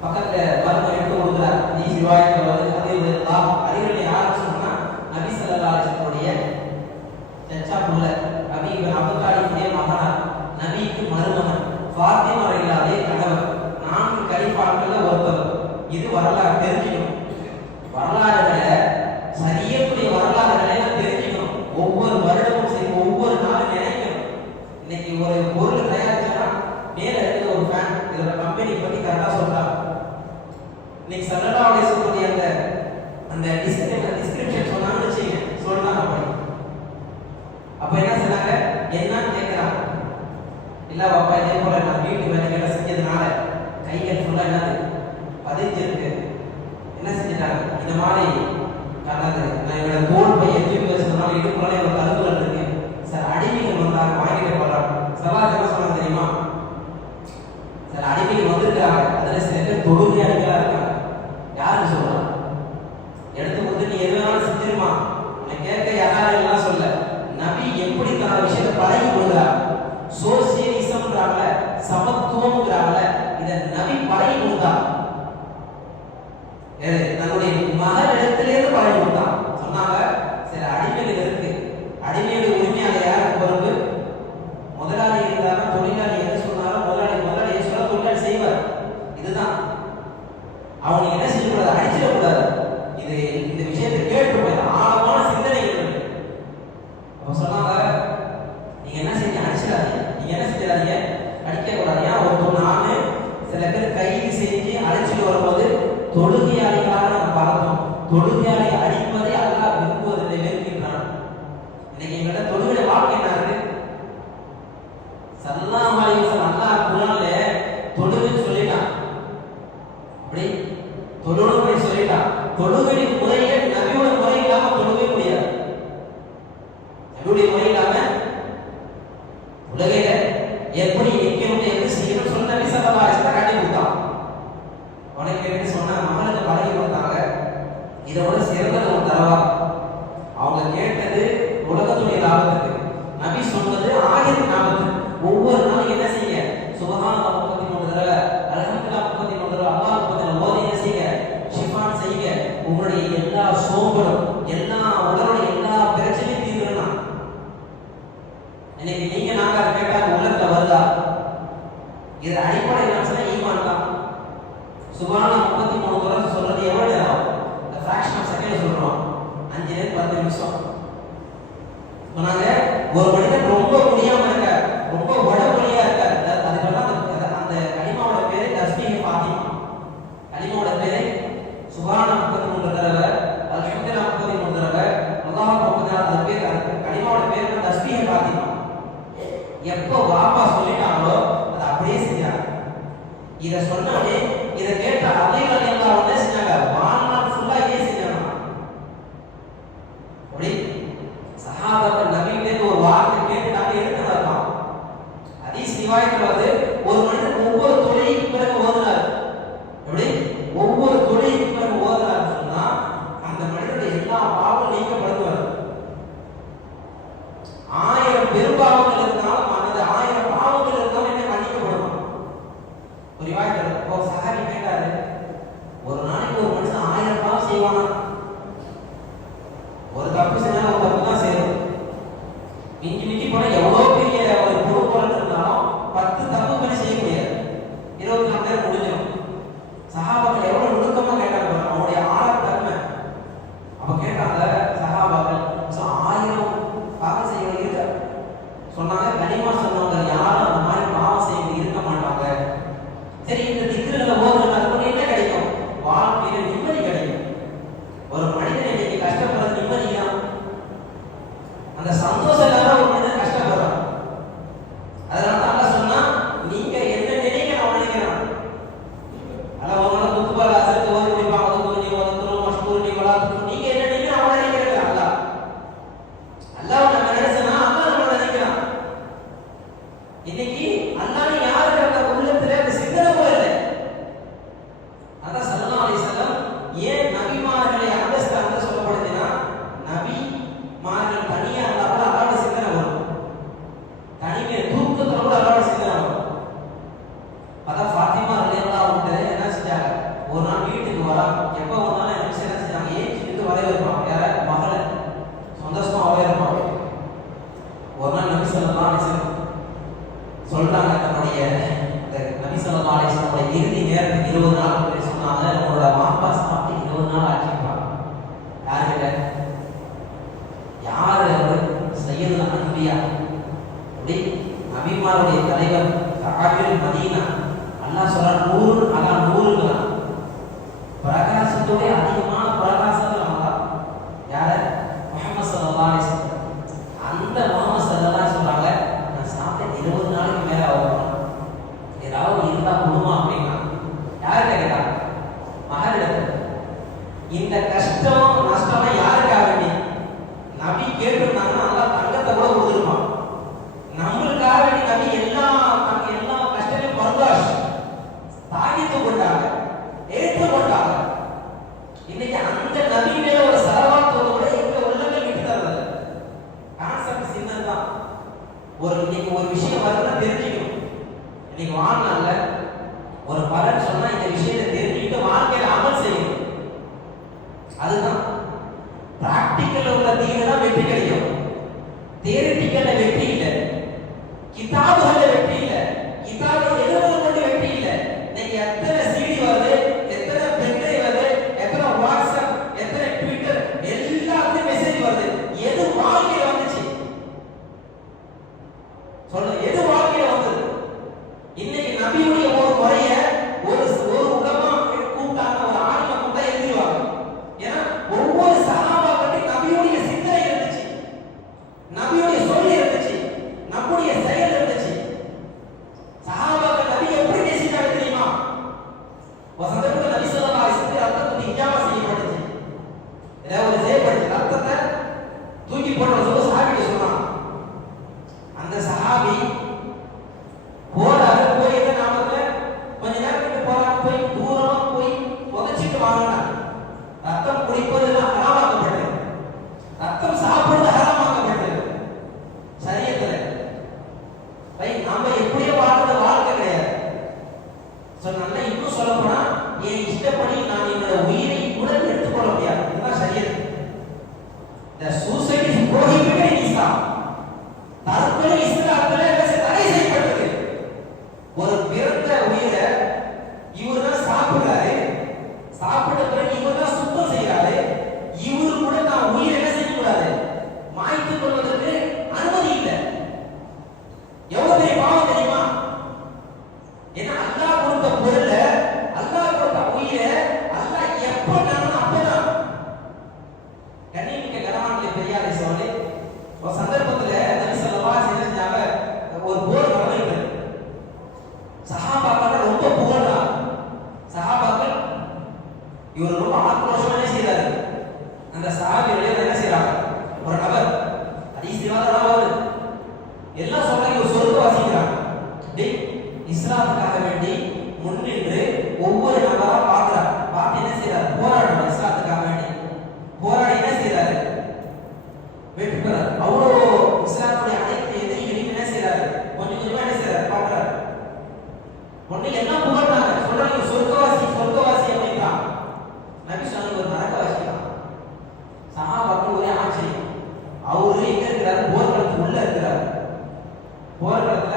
பக்கத்துல மருந்து எடுத்து கொடுக்குறார். நீ சிவாயத்தில் வந்து அறிவுரை யாருன்னு சொன்னா நபி ஸல்லல்லாஹு அலைஹி வஸல்லம் சச்சா புள்ள நபி இப்னு அபூ தாலிபுடைய மகனார், நபிக்கு மருமகன், ஃபாத்திமா ரலியல்லாஹு கணவர், 4 கலீஃபாக்கள்ல ஒருத்தர். இது வரலாறு தெரிஞ்சுக்கணும். வரலாறுகளை சரியக்கூடிய வரலாறுகளை நான் தெரிஞ்சுக்கணும். ஒவ்வொரு வருடமும் சரி ஒவ்வொரு நாளும் நினைக்கணும். இன்னைக்கு ஒரு பொருள் தயாரிச்சோம்னா மேல இருக்கிற ஒரு ஃபேன் இதோட கம்பெனி பத்தி கரெக்டா சொல்றாங்க. இன்னைக்கு ஸல்லல்லாஹு அலைஹி வஸல்லம் அந்த டிஸ்கிரிப்ஷன் சொன்னாங்கன்னு வச்சுங்க சொல்றாங்க. அப்ப என்ன சொன்னாங்க? என்னன்னு கேட்கிறாங்க. இல்ல பாப்பா இதே போல நான் வீட்டு வேலைகளை செஞ்சதுனால கைகள் ஃபுல்லா என்னது பதிஞ்சிருக்கு. என்ன செஞ்சிட்டாங்க? இந்த மாதிரி கண்ணது நான் என்னோட தோல் பையை தூக்கி வச்சதுனால இடுப்புல என்னோட கருவுகள் இருக்கு. சார் அடிமைகள் வந்தாங்க வாங்கிட்டு போறாங்க. சவால் என்ன சொன்னாங்க தெரியுமா? சார் அடிமைகள் வந்திருக்காங்க. அதுல சில பேர் தொழுகை அடிகளா இருக்காங்க. யாருக்கு சொல்றாங்க? எடுத்து கொடுத்து நீ எது வேணாலும் செஞ்சிருமா. கேட்க யாரும் எல்லாம் சொல்ல. நபி எப்படி தன விஷயத்தை பழகி கொடுக்குறாங்க. சோசியலிசம்ன்றாங்க, சமத்துவம்ன்றாங்க, இதை நபி பழகி கொடுத்தாங்க. தன்னுடைய மகளிடத்திலேருந்து பழகி கொடுத்தாங்க. சொன்னாங்க சில அடிமைகள் இருக்கு, அடிமையுடைய உரிமை அதை யாருக்கு பொறுப்பு? முதலாளி இருந்தாங்க, தொழிலாளி என்ன சொன்னாலும் முதலாளி என்ன சொல்ல தொழிலாளி செய்வார். இதுதான் அவங்க என்ன செய்யக்கூடாது, அடிச்சிடக்கூடாது. இது இந்த விஷயத்தை கேட்டு ஆழமான சிந்தனைகள் இருக்கு. அப்ப சொன்னாங்க நீங்க என்ன செஞ்சு அடிச்சிடாதீங்க, நீங்க என்ன செஞ்சிடாதீங்க, அடிக்க கூடாது. ஏன் ஒரு நானு சில பேர் கைது செஞ்சு அழைச்சிட்டு வரும்போது தொழுகையாளிகளாக நம்ம பார்த்தோம். தொழுகையாளி அடிப்பதை அல்லாஹ் விரும்புவதில்லை, வெறுக்கின்றான். இன்னைக்கு எங்கள்ட்ட தொழுகை வாழ்க்கை என்ன இருக்கு? ஸல்லல்லாஹு அலைஹி வஸல்லம் அல்லாஹ் குர்ஆன்ல தொழுகை சொல்லிட்டான். அப்படி தொழுகை சொல்லிட்டான். தொழுகை முறையை நபியோட முறை இல்லாம தொழுகவே முடியாது. நபியோட முறை இல்லாம உலகையில எப்படி நிக்கணும், எப்படி செய்யணும் சொன்ன நபி ஸல்லல்லாஹு அலைஹி வஸல்லம் காட்டி கொடுத்தான். உனக்கு எப்படி சொன்ன மகளுக்கு பழகி கொடுத்தாங்க. இதோட சிறந்தது ஒரு தரவா அவங்க கேட்டது உலகத்துடைய லாபத்துக்கு, நபி சொன்னது ஆகிரத் லாபத்துக்கு. ஒவ்வொரு நாளும் என்ன செய்ய, சுபஹானல்லாஹ் 33 தடவை, அல்ஹம்துலில்லாஹ் 33 தடவை, அல்லாஹ் 33 ஓதி என்ன செய்ய, ஷிஃபான் செய்ய. உங்களுடைய எல்லா சோம்பலும், எல்லா உடலுடைய எல்லா பிரச்சனையும் தீர்ந்துடலாம். இன்னைக்கு நீங்க நாங்க அதை கேட்டால் உள்ளத்துல வருதா? இது அடிப்படை நான் சொன்ன ஈமான் தான். சுபஹானல்லாஹ் 33 தடவை சொல்றது எவ்வளவு நேரம்? இந்த ஃபிராக்ஷன் ஆஃப் செகண்ட் சொல்றோம், 5 நேரம் 10 நிமிஷம். சொன்னாங்க ஒரு மனிதன் ரொம்ப முடியாம இருக்க, ரொம்ப உடம்புலியா இருக்க, அதுக்கெல்லாம் அந்த கலிமாவோட பேரு தஸ்பீஹ் ஃபாத்திமா. கலிமாவோட பேரு சுபஹானல்லாஹ் 33 தடவை, அல்ஹம்துலில்லாஹ் 33 தடவை, அல்லாஹ் 34 பேர். கலிமாவோட பேரு தஸ்பீஹ் ஃபாத்திமா. எப்போ வாப்பா சொல்லிட்டாங்களோ அதை அப்படியே செஞ்சாங்க. இதை சொன்னோடனே இதை கேட்ட அலி ரலியல்லாஹு அன்ஹு செஞ்சாங்க, வாழ்நாள் ஃபுல்லா இதே செஞ்சாங்க. அப்படி சஹாபாக்கள் நபியிலே ஒரு வார்த்தை கேட்டுட்டாங்க, எடுத்து வரலாம். ஹதீஸ் ரிவாயத்துல வந்து ஒரு மனிதன் ஒவ்வொரு தொழிலுக்கு பிறகு ஓதுனார். எப்படி ஒவ்வொரு தொழிலுக்கு பிறகு ஓதுனார் சொன்னா அந்த மனிதனுடைய எல்லா பாவம் நீக்கப்படுவார். 1000 பெரும்பாவங்கள் இருந்தாலும் அந்த 1000 பாவங்கள் இருந்தாலும் என்ன மன்னிக்கப்படுமா? ஒரு ரிவாயத்துல ஒரு சஹாபி கேட்டாரு, ஒரு நாளைக்கு ஒரு மனுஷன் 1000 பாவம் செய்வானா? ஒரு தப்பு செஞ்சா ஒரு தப்பு தான் செய்யணும். மிஞ்சி போனா எவ்வளவு பெரிய ஒரு பொறுப்பாளர் இருந்தாலும் 10 தப்புகள் செய்ய முடியாது. 24 நேரம் முடிஞ்சிடும். சஹாபாக்கள் எவ்வளவு நுணுக்கமா கேட்டாங்க, அவங்களுடைய ஆழத்தன்மை. அப்ப கேட்டாங்க சஹாபாக்கள், 1000 பாவம் செய்யணும் இருக்க சொன்னாங்க. கனிமா சொன்னவங்க யாரும் அந்த மாதிரி பாவம் செய்ய இருக்க மாட்டாங்க. சரி, இந்த திக்ருல ஓதுறதுனால என்ன கிடைக்கும்? வாழ்க்கையில நிம்மதி கிடைக்கும். ஒரு மனிதன் இன்னைக்கு கஷ்டப்படுறது நிம்மதி தான். அந்த சந்தோஷம் இல்லாத ஒரு மனிதன் கஷ்டப்படுறான். அதனால தான் அல்லாஹ் சொன்னா, நீங்க என்ன நினைக்க நான் நினைக்கிறேன். அல்லாஹ் உங்களோட குத்துபால அசத்து ஓதி முடிப்பாங்க, குத்துனி ஓதுறோம் மஷ்கூர்னி வலாத்து, நீங்க என்ன நினைக்க அவன் நினைக்கிறது. அல்லாஹ் நம்ம நினைச்சனா அல்லாஹ் நம்ம நினைக்கிறான். இன்னைக்கு அல்லாஹ் யாருக்கு அந்த உள்ளத்துல அந்த சிந்தனை கூட இல்லை. அதான் ஸல்லல்லாஹு அலைஹி வஸல்லம் ஏன் நபிமார்களை அந்தஸ்து சொல்லப்படுதுன்னா, நபிமார்கள் தனியா இருந்தா கூட அல்லாஹ்வுடைய சிந்தனை வரும். தனிமையை தூக்கத்துல கூட அல்லாஹ்வுடைய சிந்தனை வரும். அதான் ஃபாத்திமா ரலியல்லாஹு அன்ஹா என்ன செஞ்சாங்க, ஒரு நாள் வீட்டுக்கு வரா, எப்ப வந்தாலும் என்ன செஞ்சாங்க, ஏன் வீட்டுக்கு வரவே இருப்பாங்க, யார மகளை சந்தோஷமா வரவே இருப்பாங்க. ஒரு நாள் நபி ஸல்லல்லாஹு அலைஹி வஸல்லம் சொல்றாங்க, தன்னுடைய நபி ஸல்லல்லாஹு அலைஹி வஸல்லம் இறுதி நேரத்துக்கு 20 நாள் சொன்னாங்க, உங்களோட மாப்பா சாப்பிட்டு 20 நாள் ஆக்கிப்பாங்க. யாருக்கிட்ட? யாரு அவர்? சையதுல் அன்பியா. அப்படி நபிமாருடைய தலைவர், தாபில் மதீனா. அல்லாஹ் சொல்றான் 100 அலா 100 பிரகாசத்தோட அதிகமான பிரகாசத்தை அல்லாஹ் யார? முஹம்மது ஸல்லல்லாஹு அலைஹி வஸல்லம். அந்த முஹம்மது ஸல்லல்லாஹு அலைஹி சொல்றாங்க, நான் சாப்பிட்ட 20 நாளுக்கு மேல ஆகும், ஏதாவது இருந்தா குடுமா அப்படின்னா யார்கிட்ட கேட்டாங்க? மகளிடத்தில். இந்த கஷ்டம் நஷ்டம் யாருக்காக வேண்டி? நபி கேட்டிருந்தாங்கன்னா அல்லாஹ் தங்கத்தை கூட கொடுத்துருப்பான். நம்மளுக்காக வேண்டி நபி எல்லா கஷ்டத்தையும் பர்தாஷ் தாங்கித்து கொண்டாங்க, ஏற்றுக்கொண்டாங்க. இன்னைக்கு அந்த நபி மேல ஒரு சலவாத் கூட எங்க உள்ளங்கள் விட்டு தரல. கான்செப்ட் சின்ன இன்னைக்கு ஒரு விஷயம் வருதுன்னா தெரிஞ்சுக்கணும். இன்னைக்கு வாழ்நாள்ல ஒரு பலன் சொன்னா இந்த விஷயத்தை தெரிஞ்சுக்கிட்டு வாழ்க்கையில அமல் செய்யணும். அதுதான் பிராக்டிக்கல் உள்ள தீன தான் வெற்றி கிடைக்கும். தியரிட்டிக்கல்ல வெற்றி இல்லை, கிதாபுகள்ல வெற்றி இல்லை, கிதாபை எழுதுவது கொண்டு வெற்றி இல்லை. இன்னைக்கு எத்தனை சிடி வருது, எத்தனை பென்ட்ரைவ் வருது, எத்தனை வாட்ஸ்அப், எத்தனை ட்விட்டர், எல்லாத்துலயும் மெசேஜ் வருது. எது வாழ்க்கையில வந்துச்சு சொல்லுங்க, எது வாழ்க்கையில வந்தது? இன்னைக்கு நபியுடைய ஒரு முறைய ஒரு உலமா கூப்பிட்டாங்க, ஒரு ஆளுமை கூப்பிட்டா எழுதிடுவாங்க. ஏன்னா ஒவ்வொரு சஹாபாக்களுக்கும் நபியுடைய சிந்தனை இருந்துச்சு, நபியுடைய சொல்லி இருந்துச்சு, நம்முடைய செயல் இருந்துச்சு. சஹாபாக்கள் நபி எப்படி நேசிச்சாங்க தெரியுமா? ஒரு சந்தர்ப்பத்தில் நபி ஸல்லல்லாஹு அலைஹி வஸல்லம் ரத்தத்துக்கு இஜாமா செய்யப்பட்டுச்சு. ஏதாவது செய்யப்பட்டுச்சு, ரத்தத்தை தூக்கி போடுற சஹாபி சொன்னான். அந்த சஹாபி போறாரு, போய் என்ன நாமத்துல கொஞ்ச நேரத்துக்கு போறாரு, போய் தூரமா போய் புதைச்சிட்டு வாங்கினார். ரத்தம் குடிப்பது ஹராமாக்கப்பட்டது, ரத்தம் சாப்பிடுவது ஹராமாக்கப்பட்டது சரியத்துல. நாம எப்படியோ வாழ்ந்த வாழ்க்கை கிடையாது. நல்லா இன்னும் சொல்ல போனா என் இஷ்டப்படி நான் என்னோட உயிரை கூட எடுத்துக்கொள்ள முடியாது. இதுதான் சரியத். The suicide is prohibited in Islam. தற்கொலை இஸ்லாத்துல தடை செய்யப்பட்டது. ஒரு பிறந்த உயிரை இவர் தான் சாப்பிடுறாரு, சாப்பிட்ட பிறகு இவர் தான் சுத்தம் செய்யறாரு. இவரு கூட நான் உயிரை என்ன செய்யக்கூடாது, மாய்த்துக் கொள்வதற்கு அனுமதி இல்லை. எவ்வளவு பெரிய பாவம் தெரியுமா? ஏன்னா அல்லாஹ் கொடுத்த பொருளை, அல்லாஹ் கொடுத்த உயிரை அல்லாஹ் எப்ப நானும் அப்பதான். கண்ணியமிக்க கனவான்களே, பெரியாரை சொல்லி ஒரு சந்தர்ப்பத்துல நபி ஸல்லல்லாஹு அலைஹி வஸல்லம் செஞ்சாங்க. ஒரு போர் நடந்துட்டு சஹாபாக்கள் ரொம்ப புகழ்றாங்க. சஹாபாக்கள் இவர் ரொம்ப ஆக்ரோஷமா என்ன செய்யறாரு, அந்த சஹாபி வெளியே என்ன செய்யறாங்க, ஒரு நபர் ஹதீஸ்ல வருது, எல்லாம் சொல்றாங்க, ஒரு சொர்க்க வாசிக்கிறாங்க. இஸ்லாத்துக்காக வேண்டி முன்னின்று ஒவ்வொரு நபரா பார்க்கிறார். பார்த்து என்ன செய்யறாரு, போராடுறாரு. இஸ்லாத்துக்காக வேண்டி போராடி என்ன செய்யறாரு, வெற்றி பெறாரு. அவ்வளோ இஸ்லாத்துடைய அனைத்து எதிரிகளையும் என்ன செய்யறாரு, கொஞ்சம் கொஞ்சமா என்ன செய்யறாரு, பார்க்கிறாரு. ஒண்ணு எல்லாம் புகழ்றாங்க, சொல்றாங்க சொர்க்கவாசி சொர்க்கவாசி அப்படின்றான். நபி சொன்னாங்க ஒரு நரகவாசி தான். சஹாபாக்கள் ஒரே ஆச்சரியம். அவரு எங்க இருக்கிறாரு, போர்க்களத்துக்கு உள்ள இருக்கிறார். போர்க்களத்துல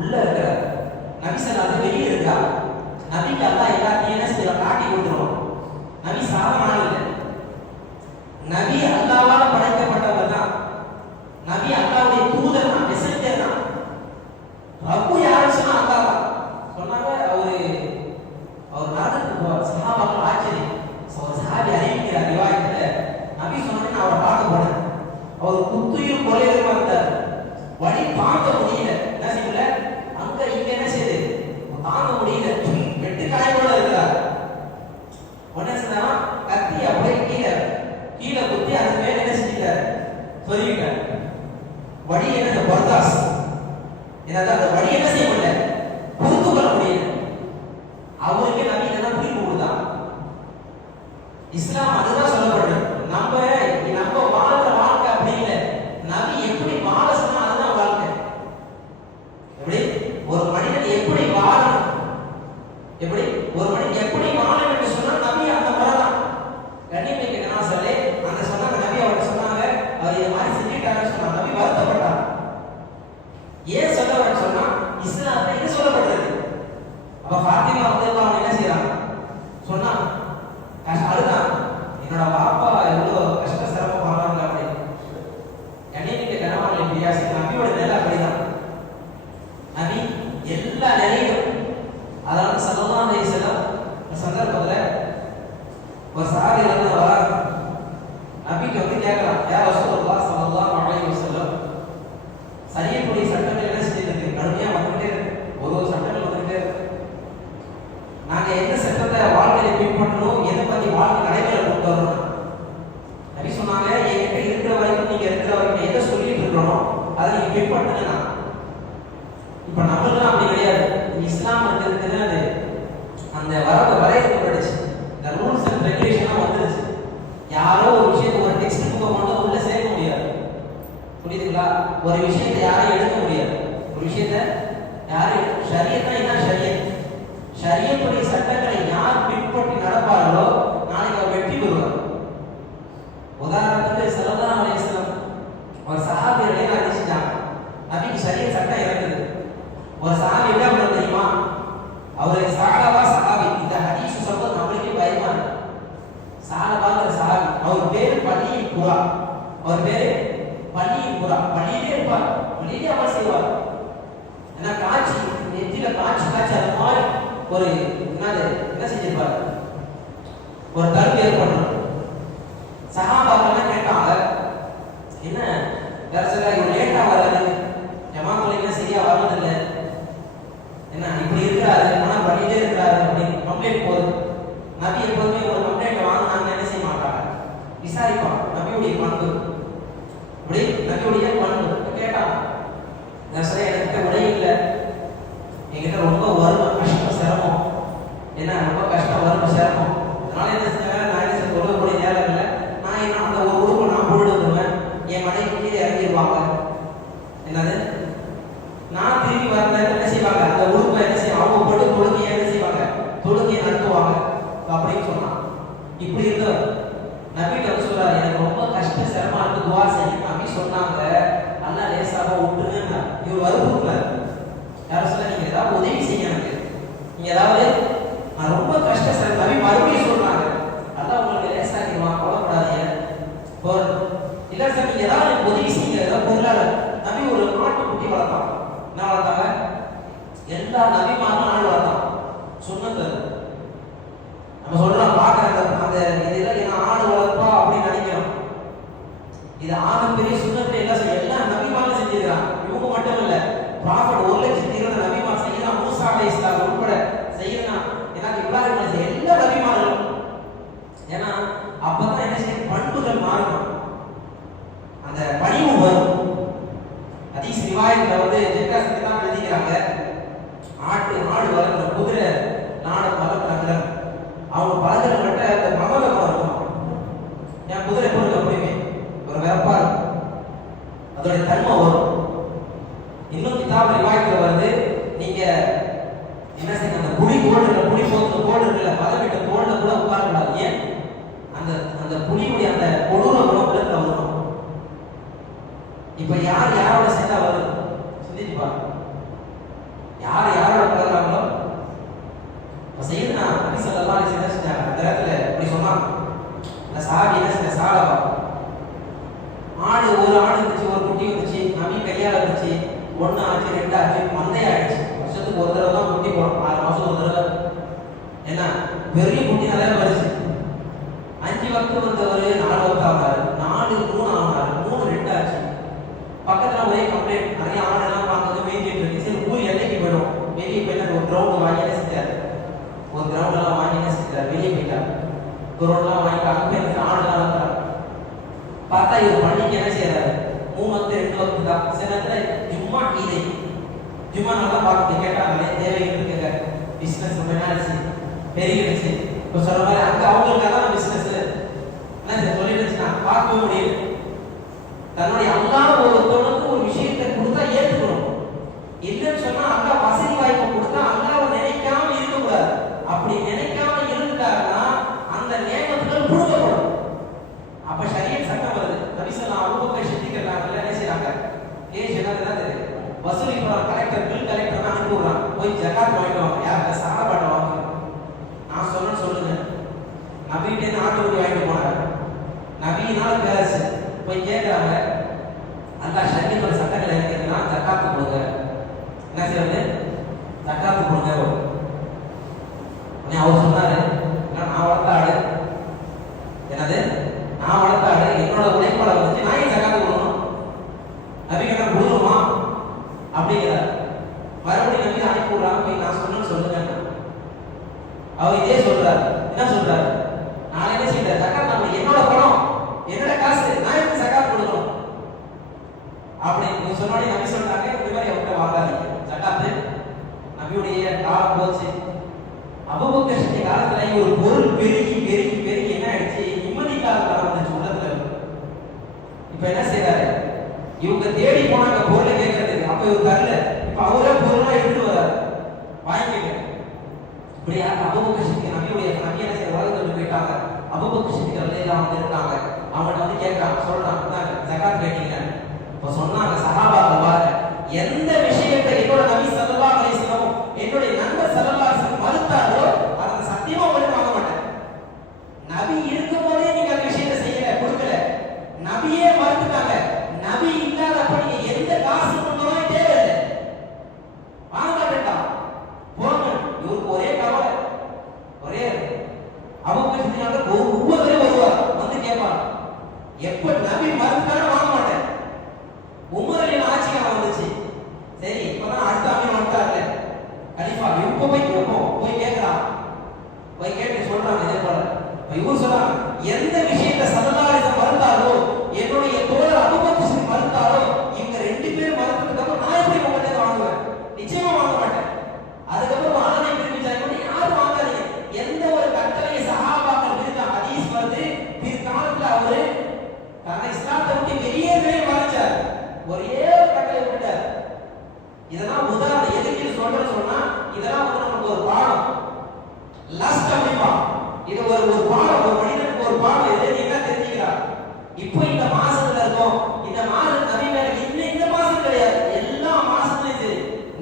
உள்ள இருக்கிறார். நபி சொன்னாங்க வெளியே இருக்கா. நபிக்கு அல்லாஹ் எல்லாத்தையும் என்ன செய்யற, காட்டி கொடுத்துருவோம். நபி சாதாரண இல்லை, நபி அல்லாஹ்வால படைக்கப்பட்டவர் தான். நபி அல்லாஹ்வுடைய தூதர் தான், மெசஞ்சர் தான். ரப்பு யாருன்னு சொன்னா அல்லாஹ் தான். சொன்னாங்க அவர் நரகத்துக்கு போவார். சஹாபாக்கள் ஆச்சரியம். ஒரு சஹாபி அறிவிக்கிறார் ரிவாயத்துல, நபி சொன்னாங்க நான் அவரை பார்க்க போனேன். அவர் குத்துயிர் கொலையில வந்தார். வழி தாங்க முடியல, என்ன செய்யல, அங்க இங்க என்ன செய்யுது, தாங்க முடியல, வெட்டு காயோட இருக்கிறார். உடனே சொன்னா கத்தி அப்படியே கீழே குத்தி அது மேல என்ன செஞ்சிட்டாரு, சொல்லிட்டார். வழி என்ன பர்தாஸ், ஏதாவது அந்த வழி என்ன செய்ய முடியல, பொறுத்து கொள்ள முடியல. அவருக்கு நபி இதெல்லாம் புரிந்து கொடுத்தான். இஸ்லாம் அதுதான் சொல்லப்படுது. நம்ம வாழ்ற வாழ்க்கை அப்படி இல்லை. நபி எப்படி வாழ சொன்னா அதுதான் வாழ்க்கை. எப்படி ஒரு மனிதன் எப்படி வாழணும், எப்படி ஒரு மனிதன் எப்படி வாழணும் என்று சொன்னா நபி அந்த முறை தான். கண்ணியமிக்க நான் சொல்லி அந்த சொன்னாங்க, நபி அவர்கிட்ட சொன்னாங்க, அவர் இந்த மாதிரி செஞ்சுட்டாங்கன்னு சொன்னாங்க. நபி வருத்தப்பட்டார். ஏன் சொல்ல வரேன்னு சொன்னா இஸ்லாத்துல இது சொல்லப்படுறது. அப்ப ஃபாத்திமா அவங்க என்ன செய்யறாங்க சொன்னா அழுதான், என்னோட பாப்பா எவ்வளவு கஷ்ட சிரமம் பண்றாங்க அப்படின்னு. கண்ணியமிக்க கனவான்களே, பிரியாசி நபியோட நிலை அப்படிதான். நபி எல்லா நிலையிலும், அதாவது ஸல்லல்லாஹு அலைஹி வஸல்லம் சந்தர்ப்பத்துல ஒரு சஹாபி வராங்க. நபிக்கு வந்து கேட்கலாம், யா ரசூலுல்லாஹ் ஸல்லல்லாஹு அலைஹி வஸல்லம், சரியக்கூடிய சட்டங்கள் என்ன செஞ்சிருக்கு, கடுமையா வந்துட்டே இருக்கு, ஒரு சட்டங்கள் வந்துட்டே இருக்கு. நாங்க எந்த சட்டத்தை வாழ்க்கையை பின்பற்றணும், எதை பத்தி வாழ்க்கை நடைமுறை கொண்டு வரணும். நபி சொன்னாங்க, என்கிட்ட இருக்கிற வரைக்கும் நீங்க இருக்கிற வரைக்கும் எதை சொல்லிட்டு இருக்கணும் அதை நீங்க பின்பற்றுங்க. இப்ப நம்மளும் அப்படி கிடையாது. இஸ்லாம் இருக்கிறது அது அந்த வரம்பு வரையறுக்கப்பட்டுச்சு. இந்த ரூல்ஸ் அண்ட் ரெகுலேஷன் வந்துருச்சு. யாரோ ஒரு விஷயத்தை ஒரு டெக்ஸ்ட் புக்கை மட்டும் உள்ள சேர்க்க முடியாது. புரியுதுங்களா? ஒரு விஷயத்தை யாரையும் ஒரு விஷயத்தை யாரு ஷரியத்னா என்ன ஷரியத், ஷரியத்துடைய சட்டங்களை யார் பின்பற்றி நடப்பார்களோ நாளைக்கு அவர் வெற்றி பெறுவார். உதாரணத்துக்கு ஸல்லல்லாஹு அலைஹி வஸல்லம் ஒரு சஹாபி என்ன செஞ்சாங்க, நபிக்கு ஷரியத் சட்டம் இருக்குது. ஒரு சஹாபி என்ன பண்ண தெரியுமா, அவரு சஹாபா சஹாபி, இந்த ஹதீஸ் சொல்றது நம்மளுக்கே பயமா இருக்கு. சஹாபாங்கிற சஹாபி, அவர் பேரு பள்ளியின் புறா, அவர் பேரு பள்ளியின் புறா, பள்ளியிலே இருப்பார், பள்ளியிலே அமல் செய்வார். ஏன்னா காட்சி நெத்தில காட்சி அது மாதிரி ஒரு என்ன செஞ்சிருப்பாரு, ஒரு தடுப்பு ஏற்படணும். சஹாபாக்கள் கேட்டாங்க, என்ன தரசலா இவர் லேட்டா வராது, ஜமாத்துல சரியா வர்றதில்லை, என்ன இப்படி இருக்கிறாரு, ஆனா பண்ணிட்டே இருக்கிறாரு அப்படின்னு கம்ப்ளைண்ட் போகுது. நபி எப்போதுமே ஒரு கம்ப்ளைண்ட் வாங்கினாங்க என்ன செய்ய மாட்டாங்க, விசாரிப்பாங்க. நபியுடைய பண்பு அப்படி, நபியுடைய பண்பு கேட்டாங்க. தரசலா என்கிட்ட உடை இல்லை, என்கிட்ட ரொம்ப வறுமை கஷ்டம் சிரமம், என்ன ரொம்ப கஷ்டம் வறுமை சிரமம், அதனால என்ன செஞ்சாங்க, நான் என்ன செய்ய சொல்லக்கூடிய நேரம் இல்லை, நான் என்ன அந்த ஒரு உறுப்பை நான் போட்டு வந்துடுவேன், என் மனைவி கீழே இறங்கிடுவாங்க. என்னது நான் திரும்பி வர நேரம் என்ன செய்வாங்க, அந்த உறுப்பை என்ன செய்வாங்க, அவங்க போட்டு தொழுகையை என்ன செய்வாங்க, தொழுகையை நடத்துவாங்க அப்படின்னு சொன்னான். இப்படி இருந்த நபிட்ட வந்து சொல்றாரு, எனக்கு ரொம்ப கஷ்ட சிரமம் இருக்கு, துவா செய்யும். நபி சொன்னாங்க, அல்லா லேசாக விட்டுருங்க. இவர் வற்புறுத்தாரு, யாரும் சொல்ல நீங்க ஏதாவது உதவி செய்ய, எனக்கு நீங்க ஏதாவது, நான் ரொம்ப கஷ்ட சிரமம். நபி மறுபடியும் சொல்றாங்க, அதான் உங்களுக்கு லேசாகிடுவான், கவலைப்படாதீங்க. இல்ல சார் நீங்க ஏதாவது உதவி செய்யுங்க, ஏதாவது பொருளாளர். நபி ஒரு நாட்டு குட்டி வளர்த்தாங்க. என்ன வளர்த்தாங்க, எல்லா நபிமாரும் ஆள் வளர்த்தான். சொன்னது நம்ம சொல்றோம் பாக்குறாங்க, அந்த இதெல்லாம் என்ன ஆடு வளர்ப்பா அப்படின்னு நினைக்கிறோம். இது ஆகப்பெரிய சுண்ணத்தை என்ன செய்ய, எல்லா நபிமாரும் செஞ்சிருக்காங்க. இவங்க மட்டும் இல்ல, ப்ராஃபட் 1,20,000 நபிமார் செய்யலாம், மூசா அலைஹிஸ்ஸலாம் உட்பட செய்யலாம், எனக்கு இப்ராஹிம் அலைஹிஸ்ஸலாம் எல்லா நபிமார்களும். ஏன்னா அப்பதான் என்ன செய்ய, பண்புகள் மாறணும், அந்த பணிவு வரும். ஹதீஸ் ரிவாயத்துல வந்து ஜெக்காஸ் தான் எழுதிக்கிறாங்க, ஆடு வளர்க்குற குதிரை நாடை வளர்க்குறாங்க, அவங்க பழகிற மட்டும் அந்த மமதம் இருக்கும். என் குதிரை பொருள் எப்படியுமே ஒரு வெப்பா இருக்கும், அதோடைய தன்மை வரும். இன்னும் கிதாப் ரிவாயத்துல வருது, நீங்க என்ன செய்ய, அந்த புலி தோல்ல புலி போட்டு தோல் இருக்குல்ல, பதவிட்ட தோல்ல கூட உட்காரக்கூடாது. ஏன், அந்த புலியுடைய அந்த கொடூர குணத்துல வரும். இப்ப யாரோட சேர்ந்தா வருது சிந்திச்சு பாருங்க, யாரோட பழகுறாங்களோ. இப்ப செய்யுதுன்னா நபி ஸல்லல்லாஹு அலைஹி வஸல்லம் செஞ்சாங்க. அந்த இடத்துல இப்படி சொன்னாங்க, அந்த சஹாபி என்ன செஞ்ச, சாலவா ஆடு, ஒரு ஆடு இருந்துச்சு, ஒரு குட்டி இருந்துச்சு, நபி கையால இருந்துச்சு, 1 ஆச்சு 2 ஆச்சு, மந்தை ஆயிடுச்சு. வருஷத்துக்கு ஒரு தடவை தான் குட்டி போடும், 6 மாசம் ஒரு தடவை. என்ன பெரிய குட்டி நிறைய வருச்சு. 5 வக்து வந்தவர் 4 வக்து ஆனாரு, 4 3 ஆனாரு, 3 2 ஆச்சு. பக்கத்துல ஒரே கம்ப்ளைண்ட், நிறைய ஆடெல்லாம் பார்க்கறது மேய்ஞ்சிட்டு இருக்கு. சரி ஊர் எல்லைக்கு போயிடும், வெளியே போயிட்டு ஒரு கிரவுண்ட் வாங்கி என்ன செஞ்சாரு, ஒரு கிரவுண்ட் எல்லாம் வாங்கி என்ன செஞ்சாரு, வெளியே போயிட்டாரு. கிரவுண்ட்லாம் வாங்கி அங்கே போய் ஆடெல்லாம் வளர்க்குறாரு. பார்த்தா இவர் பள்ளிக்கு என்ன செய்யறாரு, 3 வக்து 2 வக்து தான். சில நேரத்துல ஜும்மா இதை ஜும்மா நல்லா பார்த்து கேட்டாங்க, தேவைகள் இருக்குங்க, பிசினஸ் என்னாச்சு பெருகிடுச்சு. இப்போ சொல்ற மாதிரி அங்க அவங்களுக்காக பிசினஸ் என்ன சொல்லிடுச்சுன்னா பார்க்க முடியும். தன்னுடைய அல்லாஹ் ஒருத்தவனுக்கு ஒரு விஷயத்தை கொடுத்தா ஏற்றுக்கணும். இல்லைன்னு சொன்னா அல்லாஹ் வசதி வாய்ப்பு கொடுத்தா அல்லாஹ்வை நினைக்காம இருக்கக்கூடாது. அப்படி நினைக்காம இருந்தாருன்னா அந்த நேமத்துகள் புடுங்கப்படும். அப்ப ஷரியத் சட்டம் வருது. நபி ஸல்லல்லாஹு அலைஹி வஸல்லம் சித்திக்கிறாங்க, என்ன செய்றாங்க, என்னது வசூலி கலெக்டர் பில் கலெக்டர் தான் அனுப்புறாங்க, போய் ஜகாத் வாங்கிட்டு வாங்க. யார்கிட்ட, சஹாபாட்ட வாங்க. நான் சொன்னேன்னு சொல்லுங்க. நபிகிட்டே ஆட்டுக்குடி வாங்கிட்டு போனாங்க. நபியினால பேசு போய் கேட்கிறாங்க, அல்லாஹ் ஷரியத்தோட சட்டங்களை இருக்குதுன்னா ஜகாத்து கொடுங்க. என்ன செய்யறது, ஜகாத்து கொடுங்க. அவர் சொன்னாரு, நான் வளர்த்த ஆடு, என்னது நான் வளர்த்த ஆடு, என்னோட உழைப்பாளர் வந்துச்சு, நான் ஏன் ஜகாத்து கொடுக்கணும், நபிக்கு என்ன கொடுக்கணுமா அப்படிங்கிறார். மறுபடியும் நபி அனுப்பி விடுறாங்க, போய் நான் சொன்னேன்னு சொல்லுங்க. அவர் இதே சொல்றாரு. என்ன சொல்றாரு, நான் என்ன செய்யறேன், ஜகாத் நம்ம என்னோட பணம், என்னோட காசு, நான் எப்படி ஜகாத் கொடுக்கணும் அப்படின்னு சொன்னோடனே நபி சொல்றாங்க, இந்த மாதிரி அவர்கிட்ட வாங்காதீங்க ஜகாத்து. நபியுடைய காலம் போச்சு. அபூபக்கர் காலத்துல ஒரு பொருள் பெருகி பெருகி பெருகி என்ன ஆயிடுச்சு, நிம்மதிக்காக காலம் வந்துச்சு உள்ளத்துல. இப்ப என்ன செய்யறாரு, இவங்க தேடி போனாங்க பொருளை கேட்கறதுக்கு, அப்ப இவர் தரல. இப்ப இப்படியா அபூபக்கர் சித்திக் நபி என்ன செய்வாங்க சொல்லி போயிட்டாங்க. அபூபக்கர் சித்திக் ரலியல்லாஹு அன்ஹு இருக்காங்க. அவங்கள்ட்ட வந்து கேட்கறாங்க, சொல்றாங்க ஜகாத் கேட்டீங்க. இப்ப சொன்னாங்க சஹாபாக்கள் பாருங்க, எந்த விஷயத்தை என்னோட நபி ஸல்லல்லாஹு அலைஹி வஸல்லம் என்னுடைய நண்பர் ஸல்லல்லாஹு அலைஹி வஸல்லம் மறுத்தாரோ அதை சத்தியமா உங்களுக்கு வாங்க மாட்டேன். நபி இருக்கும்போதே நீங்க அந்த விஷயத்தை செய்யல, கொடுக்கல. நபியே மறுத்துட்டாங்க. நபி இல்லாதப்ப நீங்க எந்த காசு கொண்டாலும் தேவையில்லை, வாங்க மாட்டேன். போங்க. இவருக்கு ஒரே கவலை, ஒரே அபூபக்கர் சித்திக் ஒவ்வொருவரையும் வருவார் வந்து கேட்பார், எப்ப நபி மறுத்தாலும் வாங்க மாட்டேன். உமரின் ஆட்சி காலம் வந்துச்சு. சரி, இப்பதான் அடுத்த அமீர் வந்துட்டார்ல கலிஃபா, இப்ப போய் கேட்கிறான். போய் கேட்டு சொல்றாங்க இதே போல. இவர் சொல்றாங்க, எந்த விஷயத்தை ஸல்லல்லாஹு அலைஹி வஸல்லம் மறுத்தாரோ, என்னுடைய தோழர் அபூபக்கர் சித்திக் மறுத்தாரோ, இவங்க ரெண்டு பேரும் மறுத்ததுக்கு அப்புறம் நான் எப்படி உங்கள்கிட்ட வாங்குவேன்? நிச்சயமா வாங்க மாட்டேன். அதுக்கப்புறம் ஆணை பிரிவிச்சாங்க, யாரும் வாங்காதீங்க. எந்த ஒரு கட்டளையை சஹாபாக்கள் விதித்தாங்க, ஹதீஸ் வருது, பிற்காலத்துல அவரு தன்னை இஸ்லாத்தை விட்டு வெளியேறவே மறைச்சார். ஒரே ஒரு கட்டளை விட்டார். இதெல்லாம் உதாரணம் எதுக்கு சொல்றேன்னு சொன்னா, இதெல்லாம் வந்து நமக்கு ஒரு பாடம் லாஸ்ட் அப்படிப்பா. இது ஒரு பாடம், ஒரு மனிதனுக்கு ஒரு பாடம். எதை நீங்க தெரிஞ்சுக்கிறார். இப்போ இந்த மாசத்துல இருக்கோம், இந்த மாதம் நபி மேல இன்னும் இந்த மாசம் கிடையாது, எல்லா மாசத்துலயும் சரி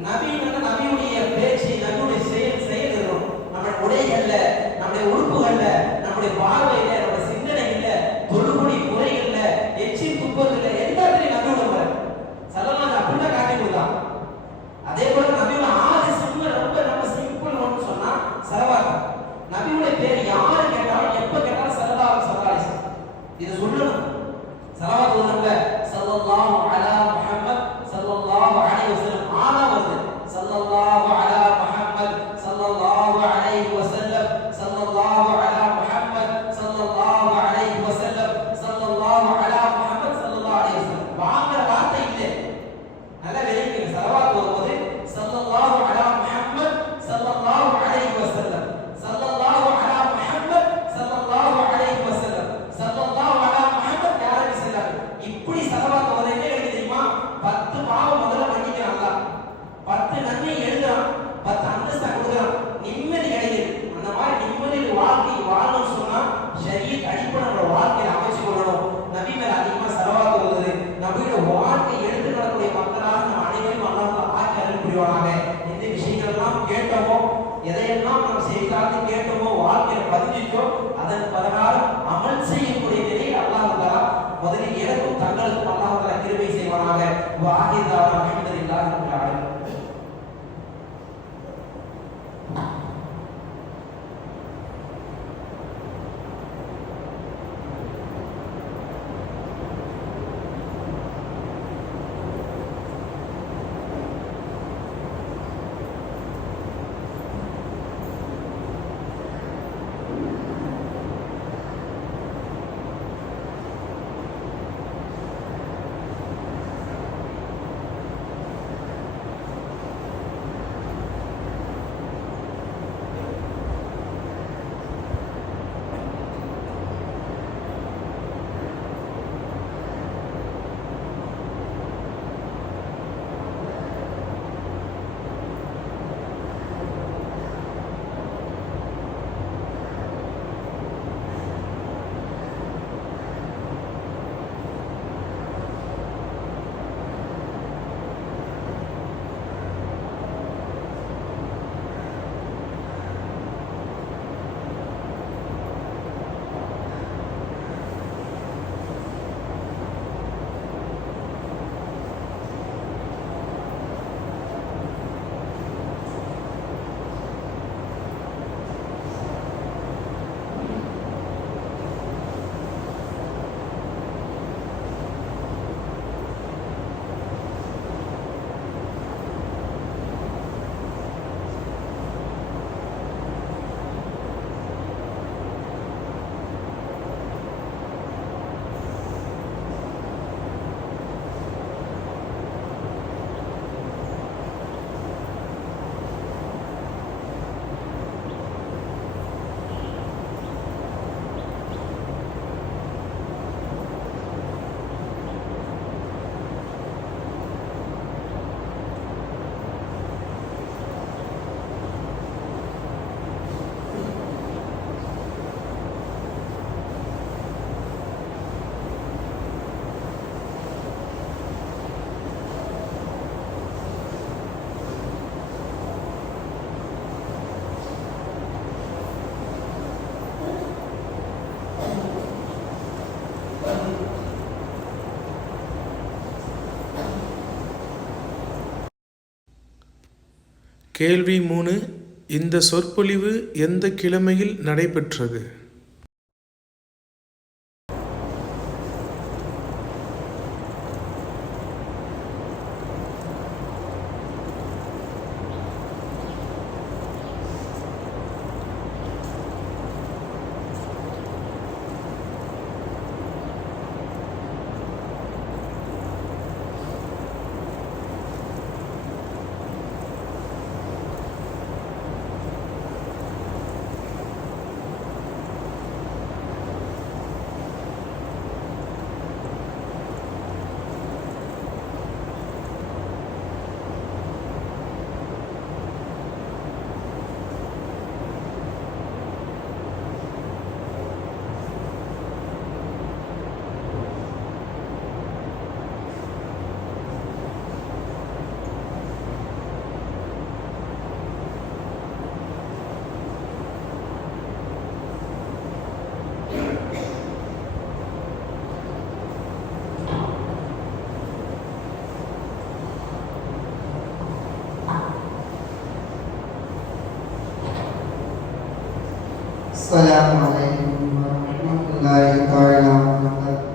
நபி வந்து நபியுடைய பேச்சு, நபியுடைய செயல் இருக்கும். நம்முடைய உடைகள்ல, நம்முடைய உறுப்புகள்ல, நம்முடைய பார்வையில, நம்முடைய சிந்தனைகள்ல, தொழுகுடி முறைகள்ல, எச்சில் துப்பத்துல எல்லாத்துலயும் நபியோட முறை ஸல்லல்லாஹு அப்படிதான் காட்டி கொடுத்தான். அதே போல நபியோட ஆதி சுன்ன ரொம்ப சிம்பிள் ஒன்று சொன்னா ஸலவாத். நபியோட பேர் யாரு கேட்டாலும் எப்ப கேட்டாலும் ஸல்லல்லாஹு அலைஹி வஸல்லம் இது சொல்லணும். ஸலவாத் சொல்லுங்க, ஸல்லல்லாஹு அலா முஹம்மத் ஸல்லல்லாஹு அலைஹி வஸல்லம். ஆனா வருது ஸல்லல்லாஹு அலா முஹம்மத் ஸல்லல்லாஹு அலைஹி வஸல்லம், ஸல்லல்லாஹு அலா முஹம்மத் ஸல்லல்லாஹு அலைஹி வஸல்லம், ஸல்லல்லாஹு அலா முஹம்மத் ஸல்லல்லாஹு அலைஹி வஸல்லம். வாங்குற வார்த்தை இல்லை, நல்லா விளங்கிங்க. ஸலவாத் வரும்போது ஸல்லல்லாஹு அலா முஹம்மத் ஸல்லல்லாஹு அலைஹி வஸல்லம், ஸல்லல்லாஹு அலா முஹம்மத் ஸல்லல்லாஹு அலைஹி வஸல்லம், ஸல்லல்லாஹு அலா முஹம்மத் யா ரப்பி ஸல்லல்லாஹு. இப்படி ஸலவாத் வருது. என்ன கிடைக்குது தெரியுமா? 10 பாவம் முதல்ல மன்னிக்கிறான் அல்லாஹ், 10 நன்மை எழுதுறான், 10 அந்தஸ்தை கொடுக்குறான், நிம்மதி கிடைக்குது. அந்த மாதிரி நிம்மதி வாழ்க்கை வாழணும்னு சொன்னா ஷரியத் அடிப்படை நம்ம வாழ்க்கையில அமைச்சு கொள்ளணும். நபி மேல அதிகமா ஸலவாத் வருது. நபியோட வாழ்க்கை எடுத்து நடக்கூடிய மக்களாக நம்ம அனைவரும் அல்லாஹ் ஆக்கி அருள் புரிவானாக. எந்த விஷயங்கள் எல்லாம் கேட்டோமோ, எதையெல்லாம் நாம் செய்தாலும் கேட்டோமோ, வாழ்க்கையில பதிஞ்சிச்சோ, அதன் பிரகாரம் அமல் செய்யக்கூடிய நிலையில் அல்லாஹ் தஆலா முதலில் எனக்கும் தங்களுக்கும் அல்லாஹ் தஆலா கிருபை செய்வானாக. வாஹிதான அல்ஹம்துலில்லாஹி ரப்பில் ஆலமீன். கேள்வி 3. இந்த சொற்பொழிவு எந்த கிழமையில் நடைபெற்றது? Assalamualaikum warahmatullahi wabarakatuh.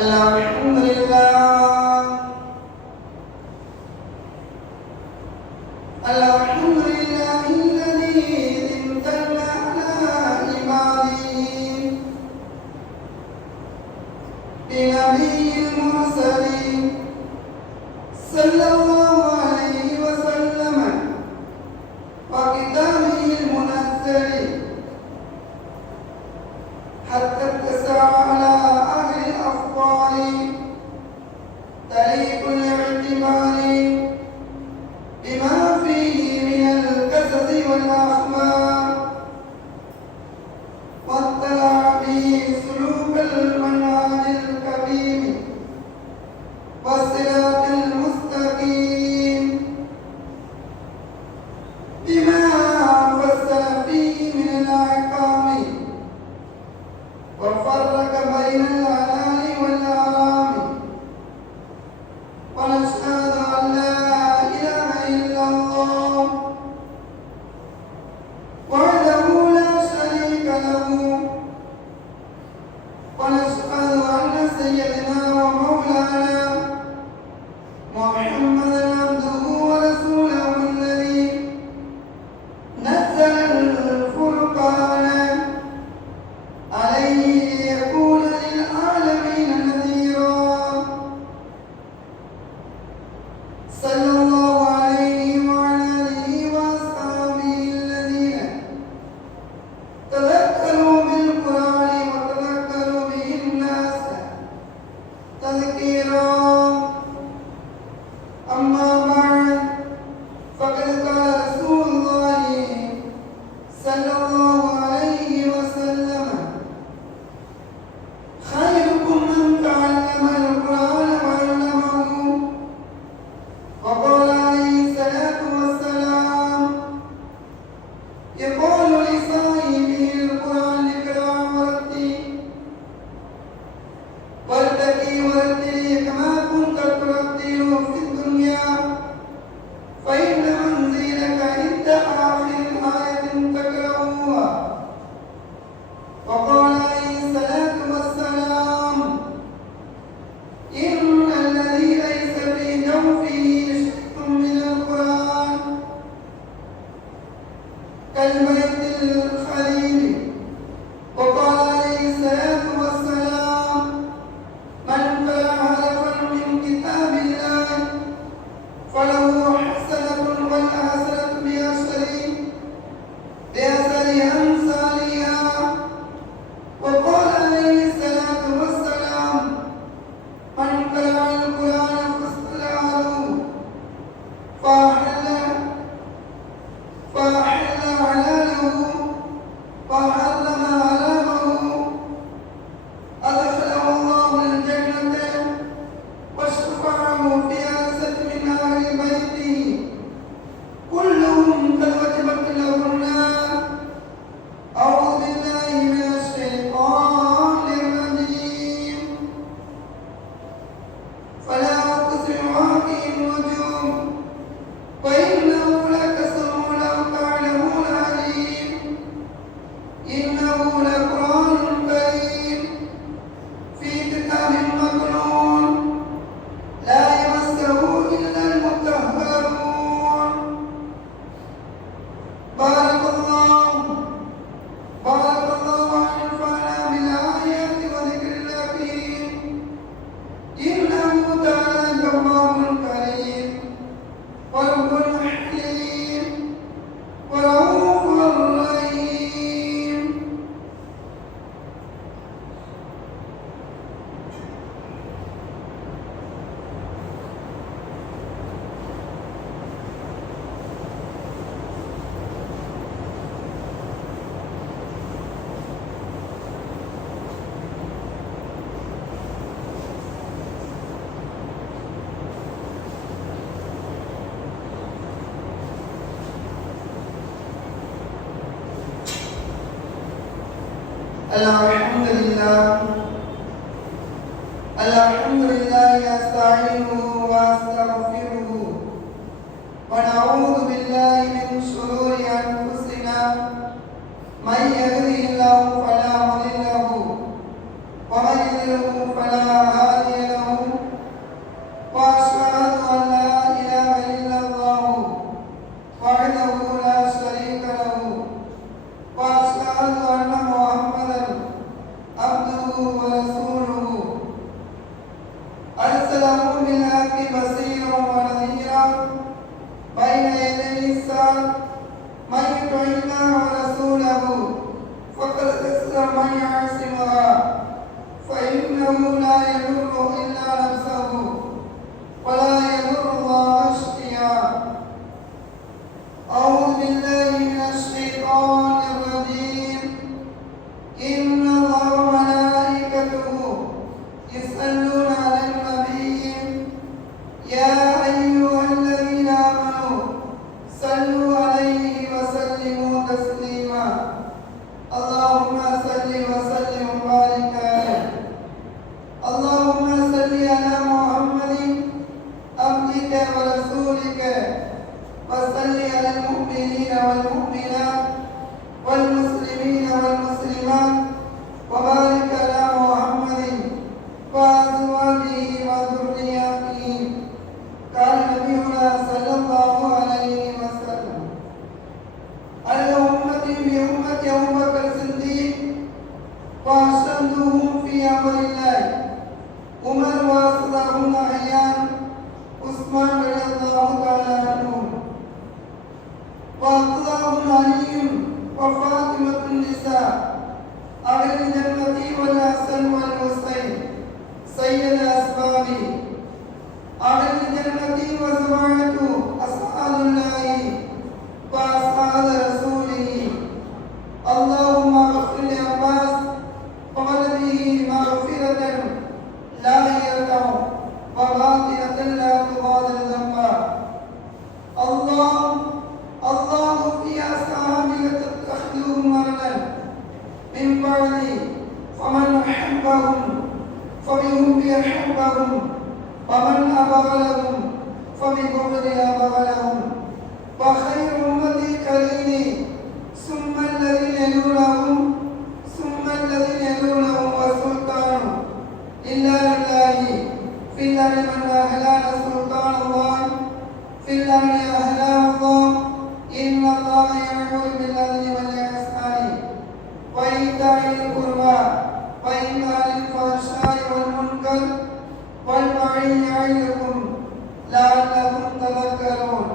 Alhamdulillah alladhi imtanna ala ibadihi bi nabiyil mursalin sallallahu alaihi wa sallam wa kitabihil munazzali hatta tasa'a ala ahli al-afdali طريق الاعتبار بما فيه من القصص والأخبار واطلع به سلوك المنهج الكبير والصراط المستقيم بما فصل فيه من الأحكام وفرق بين الحلال والحرام ونشهد أن لا إله إلا الله وحده لا شريك له ونشهد أن سيدنا ومولانا محمدا عبده ورسوله الذي نزل الفرقان عليه ليكون للعالمين نذيرا صلى الله عليه وعلى آله وأصحابه الذين تذكروا بالقرآن وتذكروا به الناس تذكيرا أما بعد الحمد لله أستعينه وأستغفره ونعوذ بالله من شرور أنفسنا من يهده الله فلا مضل له ومن يضلل فلا هادي له وأشهد أن لا إله إلا الله وحده لا شريك له وأشهد أن محمدا عبده ورسوله أرسله بالحق بصيرا ونذيرا بين يدي الساعة من يطع الله ورسوله فقد كسر من يعصمها فإنه لا يضر إلا نفسه ولا يضر الله شيئا. أعوذ بالله من الشيطان الرجيم. إن الله وملائكته يصلون على النبي يا أيها الذين آمنوا صلوا عليه وسلموا تسليما. اللهم صل وسلم وبارك عليه. اللهم صل على محمد عبدك ورسولك وصل على المؤمنين والمؤمنات والمسلمين والمسلمات وبارك على محمد وأزواجه وذرياته. قال نبينا صلى الله عليه وسلم: على أمتي بأمة أبو بكر الصديق وأشدهم في أمر الله عمر وأصدقهم أحيان عثمان رضي الله تعالى عنهم وأقضاهم علي وفاطمة النساء أهل الجنة والحسن والحسين سيد الأسباب أهل الجنة وزوجة أصحاب الله وأصحاب رسوله. اللهم اغفر لعباس وولده مغفرة لا يرتع وباطنة لا تغادر ذنبا. الله في أصحابك تتخذهم مرنا من بعدي فمن أحبهم فبهم يحبهم ومن أبغلهم فببغض أبغلهم. وخير أمتي كريمي ثم الذين يلونهم ثم الذين يلونهم والسلطان إلا لله في الأرض من أهلان سلطان الله في الأرض أهلان الله. إن الله يأمر بالعدل والإحسان وإيتاء القربى وينهى عن الفحشاء والمنكر والبغي يعظكم لعلكم تذكرون.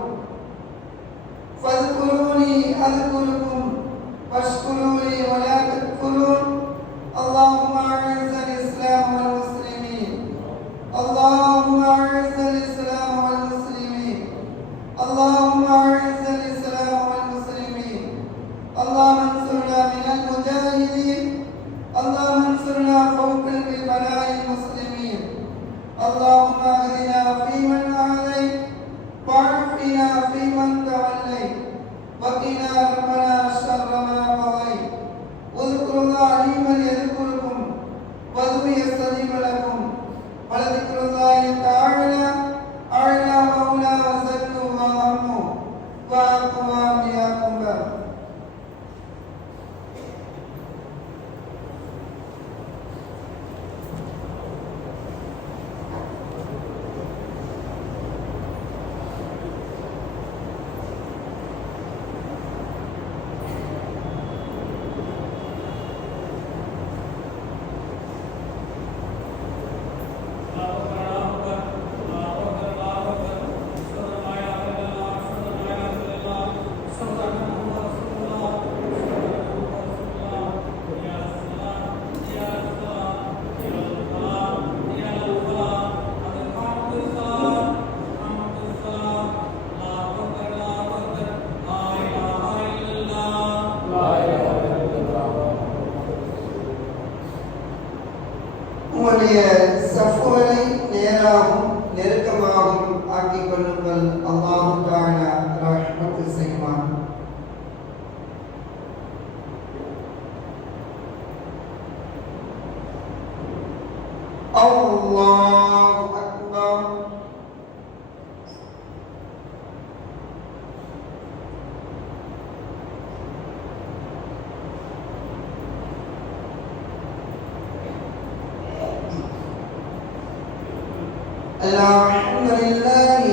الحمد لله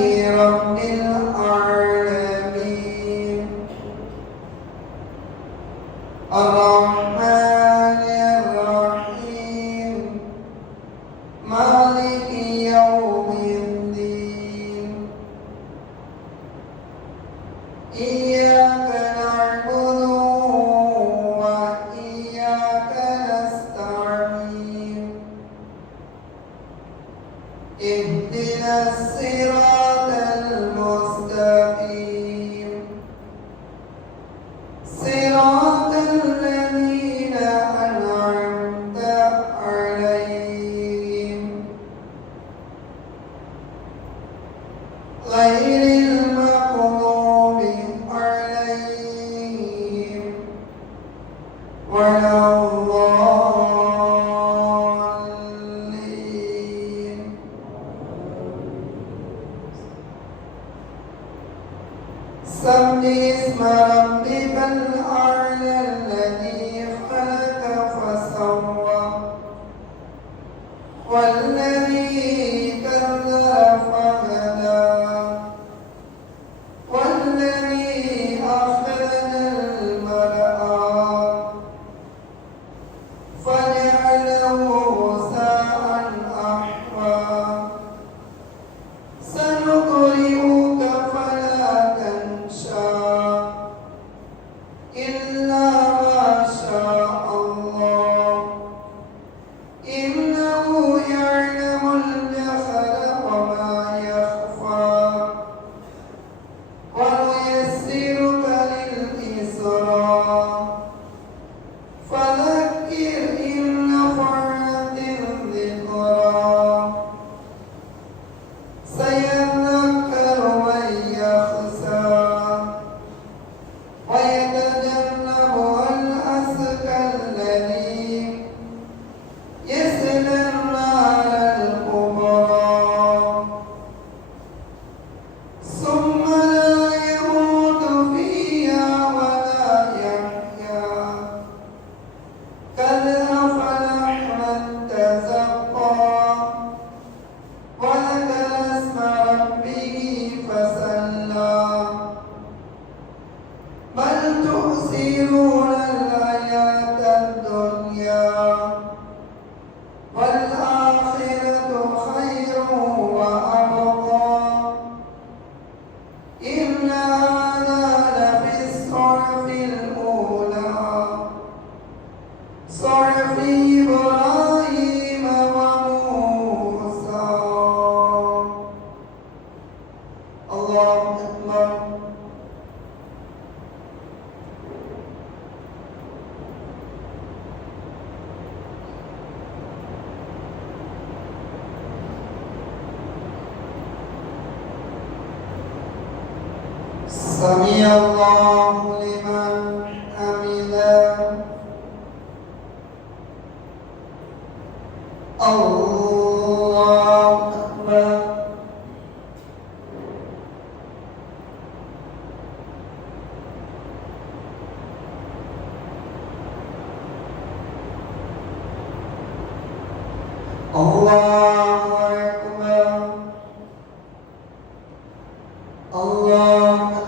رب العالمين الرحمن الرحيم مالك يوم الدين إياك نعبد وإياك نستعين اهدنا الصراط المستقيم صراط الذين أنعمت عليهم غير المغضوب عليهم ولا الضالين سبح اسم ربك الأعلى الذي خلق فسوى والذي كذب فهدى والذي أخرج المرعى فجعله غثاء أحوى سنقرئك فلا تنسى إلا ما شاء الله إنه يعلم الجهر وما يخفى ونيسرك لليسرى فذكر إن نفعت الذكرى سيذكر من يخشى ويتجنبها الأشقى الذي يصلى النار الكبرى ثم لا يموت فيها ولا يحيا قد أفلح من تزكى وذكر اسم ربه فصلى بل تؤثرون الحياة الدنيا والآخرة خير وأبقى إن هذا لفي الصحف الأولى صحف إبراهيم وموسى الله أكبر سمع الله لمن حمده الله أكبر الله أكبر الله